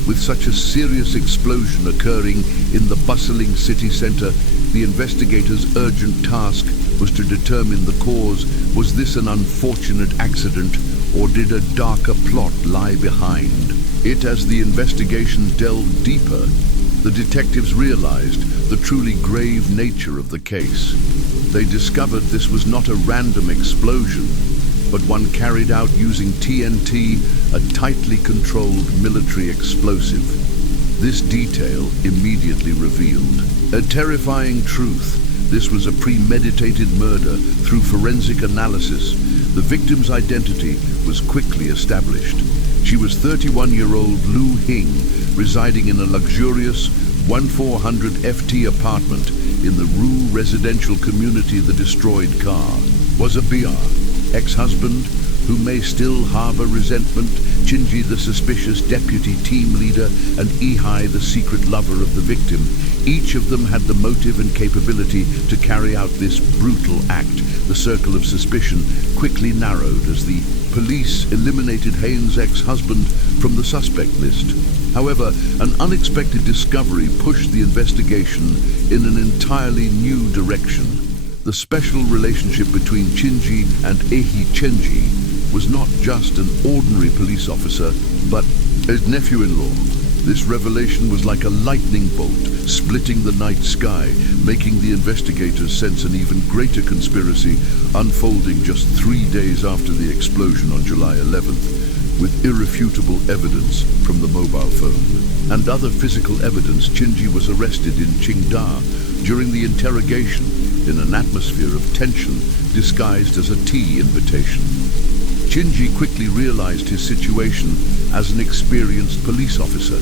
With such a serious explosion occurring in the bustling city center, the investigators' urgent task was to determine the cause. Was this an unfortunate accident, or did a darker plot lie behind it? As the investigation delved deeper, the detectives realized the truly grave nature of the case. They discovered this was not a random explosion, but one carried out using TNT, a tightly controlled military explosive. This detail immediately revealed a terrifying truth. This was a premeditated murder. Through forensic analysis, the victim's identity was quickly established. She was 31-year-old Lu Hing, residing in a luxurious 1400 FT apartment in the Ru residential community. The destroyed car was a BR ex-husband who may still harbor resentment, Chinji the suspicious deputy team leader, and Ihai the secret lover of the victim. Each of them had the motive and capability to carry out this brutal act. The circle of suspicion quickly narrowed as the police eliminated Hain's ex-husband from the suspect list. However, an unexpected discovery pushed the investigation in an entirely new direction. The special relationship between Chinji and Ehi Chenji was not just an ordinary police officer, but his nephew-in-law. This revelation was like a lightning bolt, splitting the night sky, making the investigators sense an even greater conspiracy unfolding just 3 days after the explosion on July 11th. With irrefutable evidence from the mobile phone and other physical evidence, Chinji was arrested in Qingda during the interrogation in an atmosphere of tension disguised as a tea invitation. Chinji quickly realized his situation as an experienced police officer.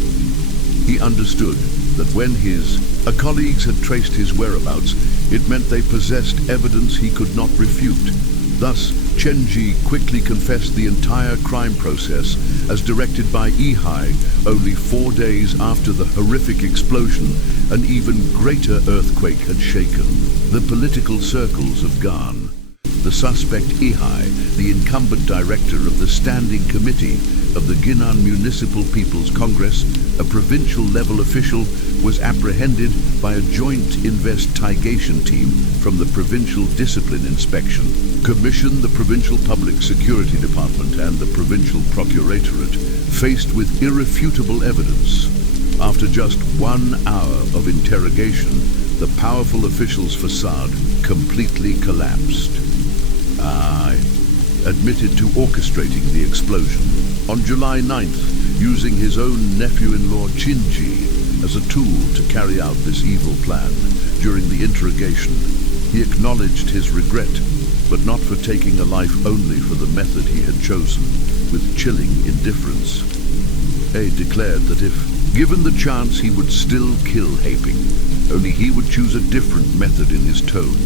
He understood that when his colleagues had traced his whereabouts, it meant they possessed evidence he could not refute. Thus, Chenji quickly confessed the entire crime process as directed by Ihai. Only 4 days after the horrific explosion, an even greater earthquake had shaken the political circles of Gan. The suspect Ihai, the incumbent director of the Standing Committee of the Ginan Municipal People's Congress, a provincial-level official, was apprehended by a joint investigation team from the Provincial Discipline Inspection Commission. The Provincial Public Security Department and the Provincial Procuratorate, faced with irrefutable evidence. After just 1 hour of interrogation, the powerful official's facade completely collapsed. I admitted to orchestrating the explosion on July 9th, using his own nephew-in-law Chinji as a tool to carry out this evil plan. During the interrogation, he acknowledged his regret, but not for taking a life, only for the method he had chosen. With chilling indifference, A declared that if given the chance, he would still kill Haping, only he would choose a different method in his tone.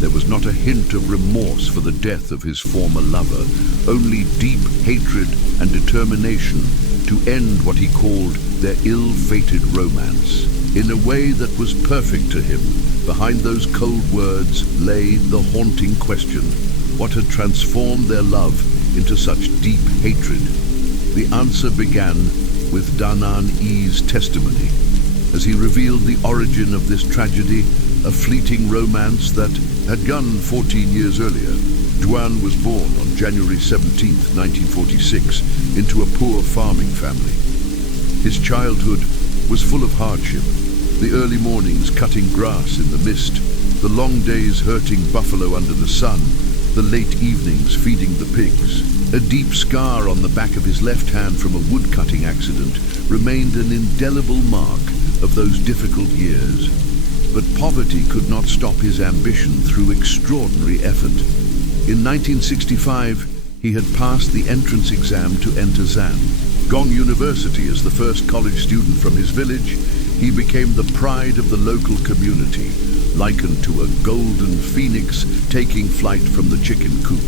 There was not a hint of remorse for the death of his former lover, only deep hatred and determination to end what he called their ill-fated romance. In a way that was perfect to him, behind those cold words lay the haunting question: what had transformed their love into such deep hatred? The answer began with Danan Yi's testimony, as he revealed the origin of this tragedy, a fleeting romance that had begun 14 years earlier. Duan was born on January 17, 1946, into a poor farming family. His childhood was full of hardship. The early mornings cutting grass in the mist, the long days herding buffalo under the sun, the late evenings feeding the pigs. A deep scar on the back of his left hand from a woodcutting accident remained an indelible mark of those difficult years. But poverty could not stop his ambition through extraordinary effort. In 1965, he had passed the entrance exam to enter Zan. Gong University, as the first college student from his village, he became the pride of the local community, likened to a golden phoenix taking flight from the chicken coop.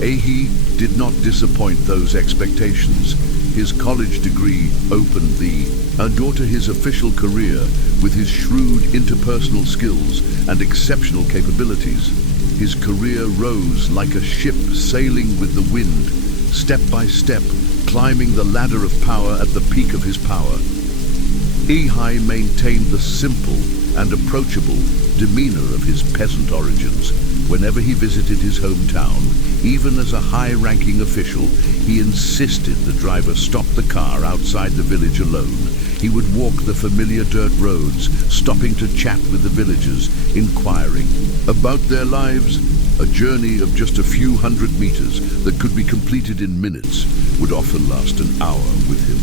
Ehi did not disappoint those expectations. His college degree opened the door to his official career with his shrewd interpersonal skills and exceptional capabilities. His career rose like a ship sailing with the wind, step by step, climbing the ladder of power at the peak of his power. Ehi maintained the simple and approachable demeanor of his peasant origins. Whenever he visited his hometown, even as a high-ranking official, he insisted the driver stop the car outside the village alone. He would walk the familiar dirt roads, stopping to chat with the villagers, inquiring about their lives. A journey of just a few hundred meters that could be completed in minutes would often last an hour with him.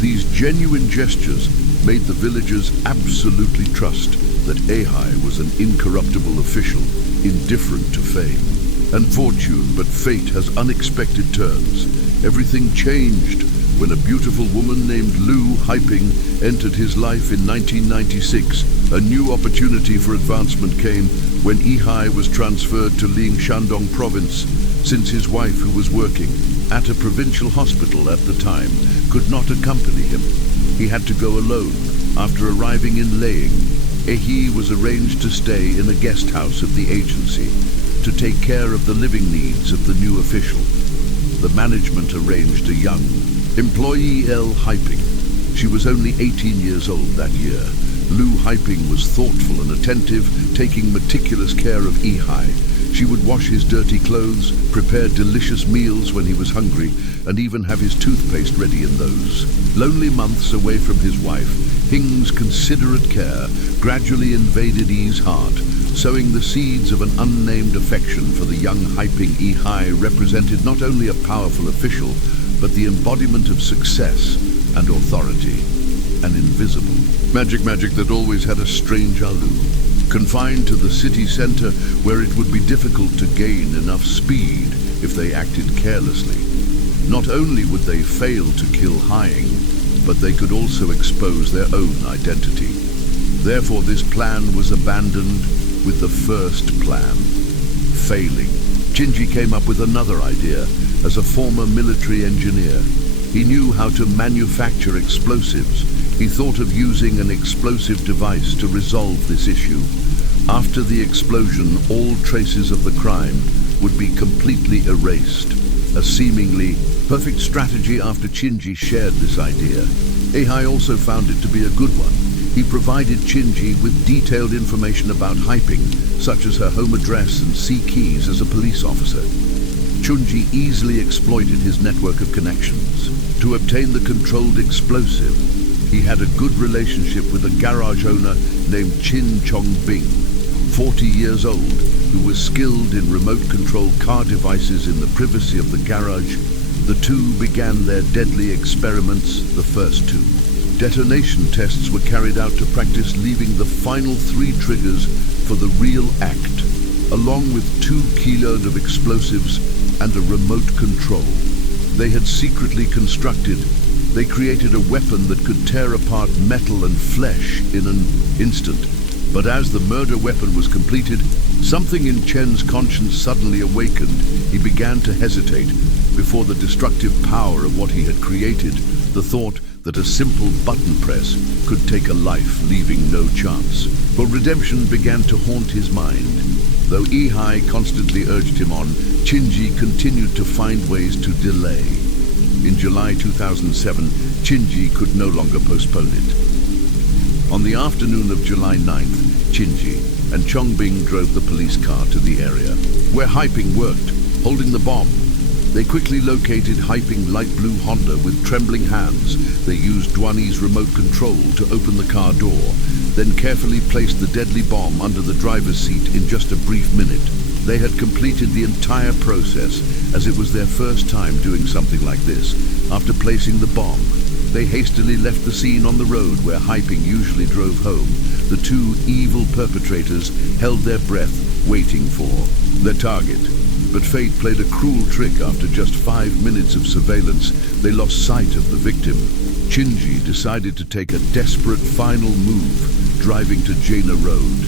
These genuine gestures made the villagers absolutely trust that Ehi was an incorruptible official, indifferent to fame and fortune, but fate has unexpected turns. Everything changed when a beautiful woman named Lu Haiping entered his life in 1996. A new opportunity for advancement came when Ehi was transferred to Ling Shandong province, since his wife, who was working at a provincial hospital at the time, could not accompany him. He had to go alone. After arriving in Laying, Ehi was arranged to stay in a guest house of the agency to take care of the living needs of the new official. The management arranged a young employee, L. Haiping. She was only 18 years old that year. Lu Haiping was thoughtful and attentive, taking meticulous care of Ehi. She would wash his dirty clothes, prepare delicious meals when he was hungry, and even have his toothpaste ready in those lonely months away from his wife. Hing's considerate care gradually invaded Yi's heart, sowing the seeds of an unnamed affection for the young Haiping. Ehi represented not only a powerful official, but the embodiment of success and authority, an invisible magic that always had a strange allure. Confined to the city center where it would be difficult to gain enough speed if they acted carelessly. Not only would they fail to kill Haiying, but they could also expose their own identity. Therefore, this plan was abandoned with the first plan failing. Qinji came up with another idea. As a former military engineer, he knew how to manufacture explosives. He thought of using an explosive device to resolve this issue. After the explosion, all traces of the crime would be completely erased. A seemingly perfect strategy after Qinji shared this idea. Ehi also found it to be a good one. He provided Qinji with detailed information about Haiping, such as her home address and sea keys as a police officer. Qinji easily exploited his network of connections. To obtain the controlled explosive, he had a good relationship with a garage owner named Qin Chongbing, 40 years old, who was skilled in remote-controlled car devices in the privacy of the garage. The two began their deadly experiments, the first two. Detonation tests were carried out to practice leaving the final 3 triggers for the real act, along with 2 kilos of explosives and a remote control. They had secretly constructed. They created a weapon that could tear apart metal and flesh in an instant. But as the murder weapon was completed, something in Chen's conscience suddenly awakened. He began to hesitate before the destructive power of what he had created, the thought that a simple button press could take a life, leaving no chance. But redemption began to haunt his mind. Though Ehi constantly urged him on, Qinji continued to find ways to delay. In July 2007, Qinji could no longer postpone it. On the afternoon of July 9th, Qinji and Chongbing drove the police car to the area where Haiping worked, holding the bomb. They quickly located Haiping light blue Honda with trembling hands. They used Duani's remote control to open the car door, then carefully placed the deadly bomb under the driver's seat in just a brief minute. They had completed the entire process, as it was their first time doing something like this. After placing the bomb, they hastily left the scene on the road where Haiping usually drove home. The two evil perpetrators held their breath, waiting for their target. But fate played a cruel trick. After just 5 minutes of surveillance, they lost sight of the victim. Chinji decided to take a desperate final move, driving to Jena Road.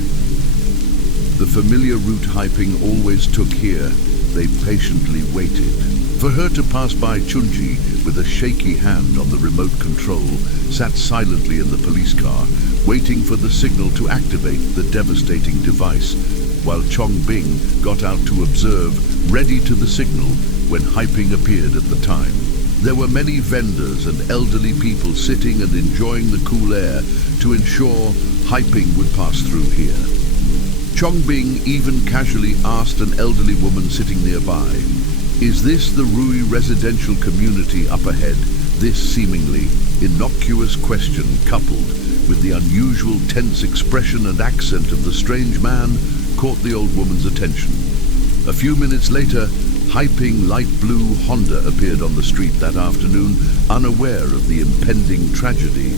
The familiar route Haiping always took here, they patiently waited. For her to pass by, Chunji, with a shaky hand on the remote control, sat silently in the police car, waiting for the signal to activate the devastating device, while Chongbing got out to observe, ready to the signal when Haiping appeared at the time. There were many vendors and elderly people sitting and enjoying the cool air to ensure Haiping would pass through here. Chongbing even casually asked an elderly woman sitting nearby, "Is this the Rui residential community up ahead?" This seemingly innocuous question, coupled with the unusual tense expression and accent of the strange man, caught the old woman's attention. A few minutes later, Haiping light blue Honda appeared on the street that afternoon, unaware of the impending tragedy.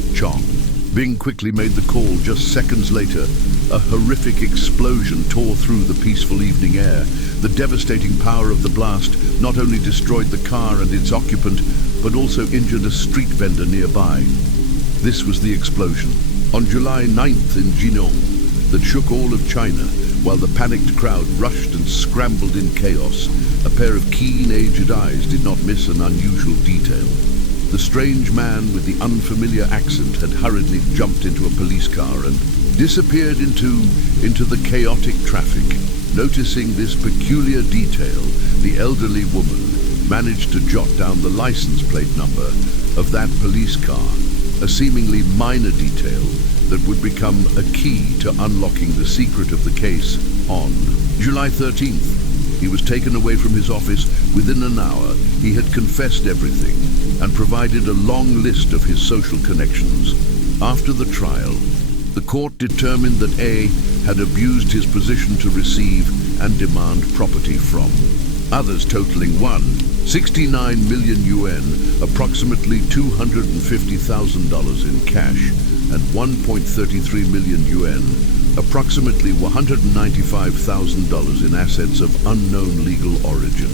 Bing quickly made the call. Just seconds later, a horrific explosion tore through the peaceful evening air. The devastating power of the blast not only destroyed the car and its occupant, but also injured a street vendor nearby. This was the explosion on July 9th in Jinan that shook all of China, while the panicked crowd rushed and scrambled in chaos. A pair of keen-aged eyes did not miss an unusual detail. The strange man with the unfamiliar accent had hurriedly jumped into a police car and disappeared into the chaotic traffic. Noticing this peculiar detail, the elderly woman managed to jot down the license plate number of that police car, a seemingly minor detail that would become a key to unlocking the secret of the case. On July 13th, he was taken away from his office. Within an hour, he had confessed everything and provided a long list of his social connections. After the trial, the court determined that A had abused his position to receive and demand property from others, totaling 69 million yuan, approximately $250,000 in cash, and 1.33 million yuan, approximately $195,000 in assets of unknown legal origin.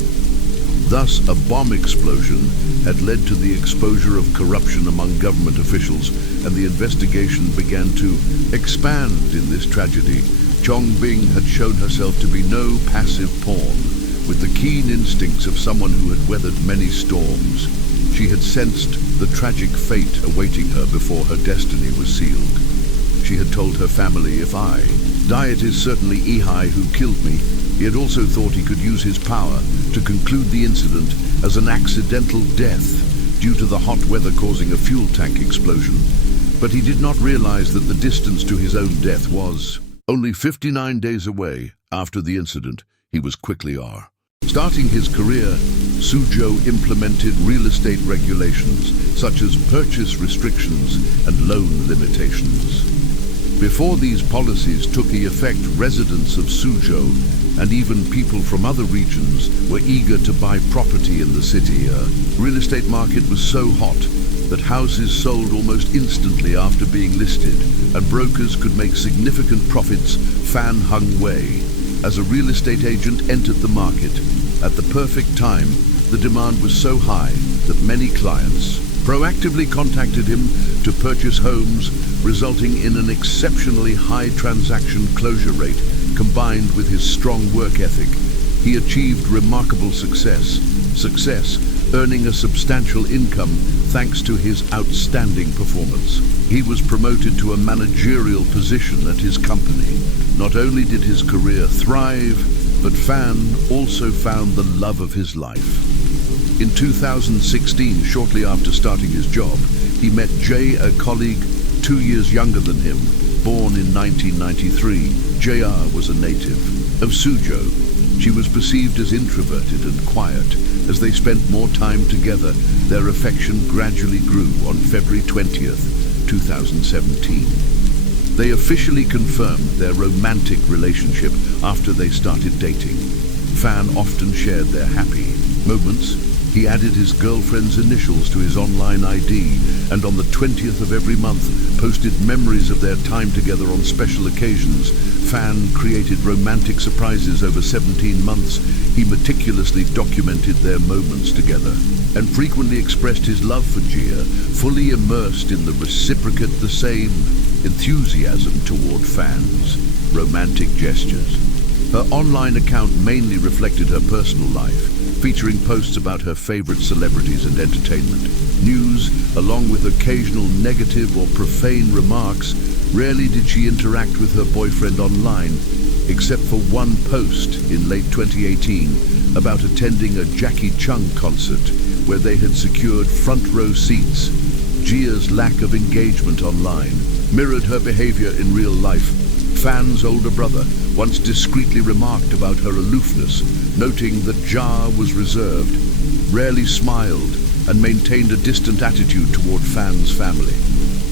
Thus, a bomb explosion had led to the exposure of corruption among government officials, and the investigation began to expand in this tragedy. Chongbing had shown herself to be no passive pawn. With the keen instincts of someone who had weathered many storms, she had sensed the tragic fate awaiting her before her destiny was sealed. She had told her family, "If I die, it is certainly Ihai who killed me." He had also thought he could use his power to conclude the incident as an accidental death due to the hot weather causing a fuel tank explosion. But he did not realize that the distance to his own death was only 59 days away. After the incident, he was quickly starting his career. Suzhou implemented real estate regulations such as purchase restrictions and loan limitations. Before these policies took effect, residents of Suzhou and even people from other regions were eager to buy property in the city. The real estate market was so hot that houses sold almost instantly after being listed, and brokers could make significant profits Fan Hung Wei, as a real estate agent, entered the market. At the perfect time, the demand was so high that many clients proactively contacted him to purchase homes, resulting in an exceptionally high transaction closure rate. Combined with his strong work ethic, he achieved remarkable success, earning a substantial income thanks to his outstanding performance. He was promoted to a managerial position at his company. Not only did his career thrive, but Fan also found the love of his life. In 2016, shortly after starting his job, he met Jay, a colleague 2 years younger than him. Born in 1993, JR was a native of Suzhou. She was perceived as introverted and quiet. As they spent more time together, their affection gradually grew. On February 20th, 2017. They officially confirmed their romantic relationship after they started dating. Fan often shared their happy moments. He added his girlfriend's initials to his online ID and on the 20th of every month posted memories of their time together on special occasions. Fan created romantic surprises over 17 months. He meticulously documented their moments together and frequently expressed his love for Gia, fully immersed in the reciprocate the same enthusiasm toward fans. Romantic gestures. Her online account mainly reflected her personal life, featuring posts about her favorite celebrities and entertainment. News, along with occasional negative or profane remarks. Rarely did she interact with her boyfriend online, except for one post in late 2018 about attending a Jackie Chung concert where they had secured front row seats. Gia's lack of engagement online mirrored her behavior in real life. Fan's older brother once discreetly remarked about her aloofness, noting that Ja was reserved, rarely smiled, and maintained a distant attitude toward Fan's family.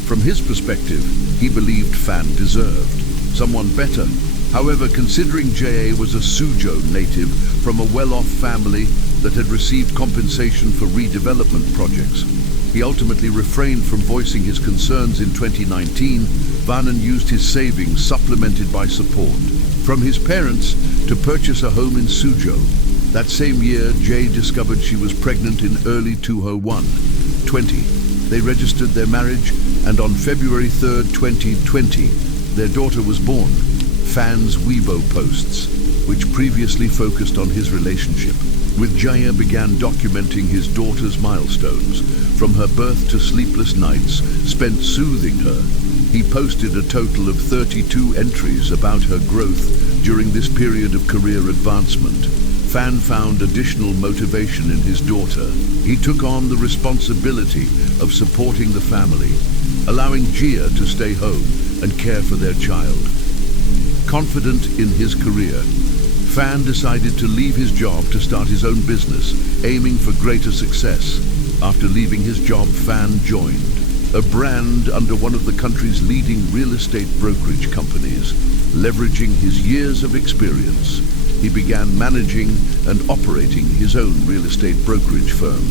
From his perspective, he believed Fan deserved someone better. However, considering JA was a Suzhou native from a well-off family that had received compensation for redevelopment projects, he ultimately refrained from voicing his concerns in 2019. Vanan used his savings, supplemented by support from his parents, to purchase a home in Suzhou. That same year, Jay discovered she was pregnant in early 2020. They registered their marriage, and on February 3rd, 2020, their daughter was born. Fan's Weibo posts, which previously focused on his relationship with Jaya, began documenting his daughter's milestones, from her birth to sleepless nights spent soothing her. He posted a total of 32 entries about her growth during this period of career advancement. Fan found additional motivation in his daughter. He took on the responsibility of supporting the family, allowing Gia to stay home and care for their child. Confident in his career, Fan decided to leave his job to start his own business, aiming for greater success. After leaving his job, Fan joined a brand under one of the country's leading real estate brokerage companies. Leveraging his years of experience, he began managing and operating his own real estate brokerage firm.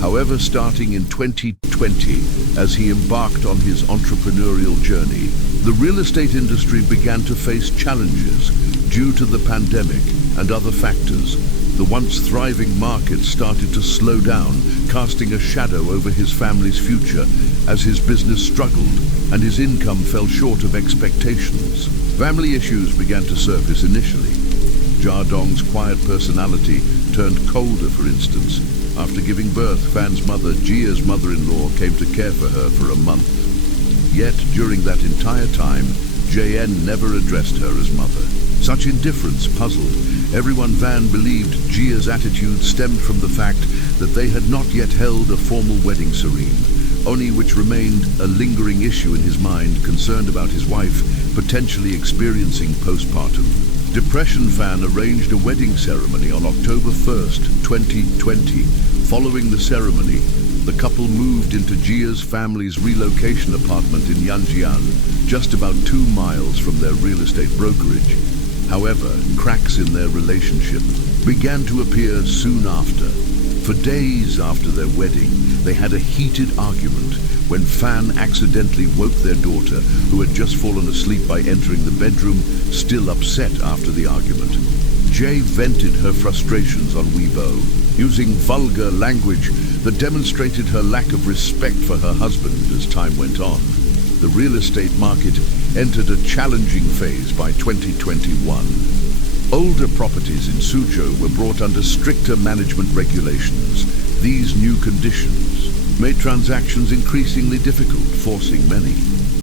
However, starting in 2020, as he embarked on his entrepreneurial journey, the real estate industry began to face challenges due to the pandemic and other factors. The once thriving market started to slow down, casting a shadow over his family's future as his business struggled and his income fell short of expectations. Family issues began to surface initially. Ja Dong's quiet personality turned colder, for instance. After giving birth, Fan's mother, Gia's mother-in-law, came to care for her for a month. Yet, during that entire time, JN never addressed her as mother. Such indifference puzzled everyone. Van believed Gia's attitude stemmed from the fact that they had not yet held a formal wedding ceremony, which remained a lingering issue in his mind, concerned about his wife potentially experiencing postpartum depression. Fan arranged a wedding ceremony on October 1st, 2020. Following the ceremony, the couple moved into Gia's family's relocation apartment in Yanjian, just about 2 miles from their real estate brokerage. However, cracks in their relationship began to appear soon after. For days after their wedding, they had a heated argument when Fan accidentally woke their daughter, who had just fallen asleep, by entering the bedroom, still upset after the argument. Jay vented her frustrations on Weibo, using vulgar language that demonstrated her lack of respect for her husband. As time went on, the real estate market entered a challenging phase by 2021. Older properties in Suzhou were brought under stricter management regulations. These new conditions made transactions increasingly difficult, forcing many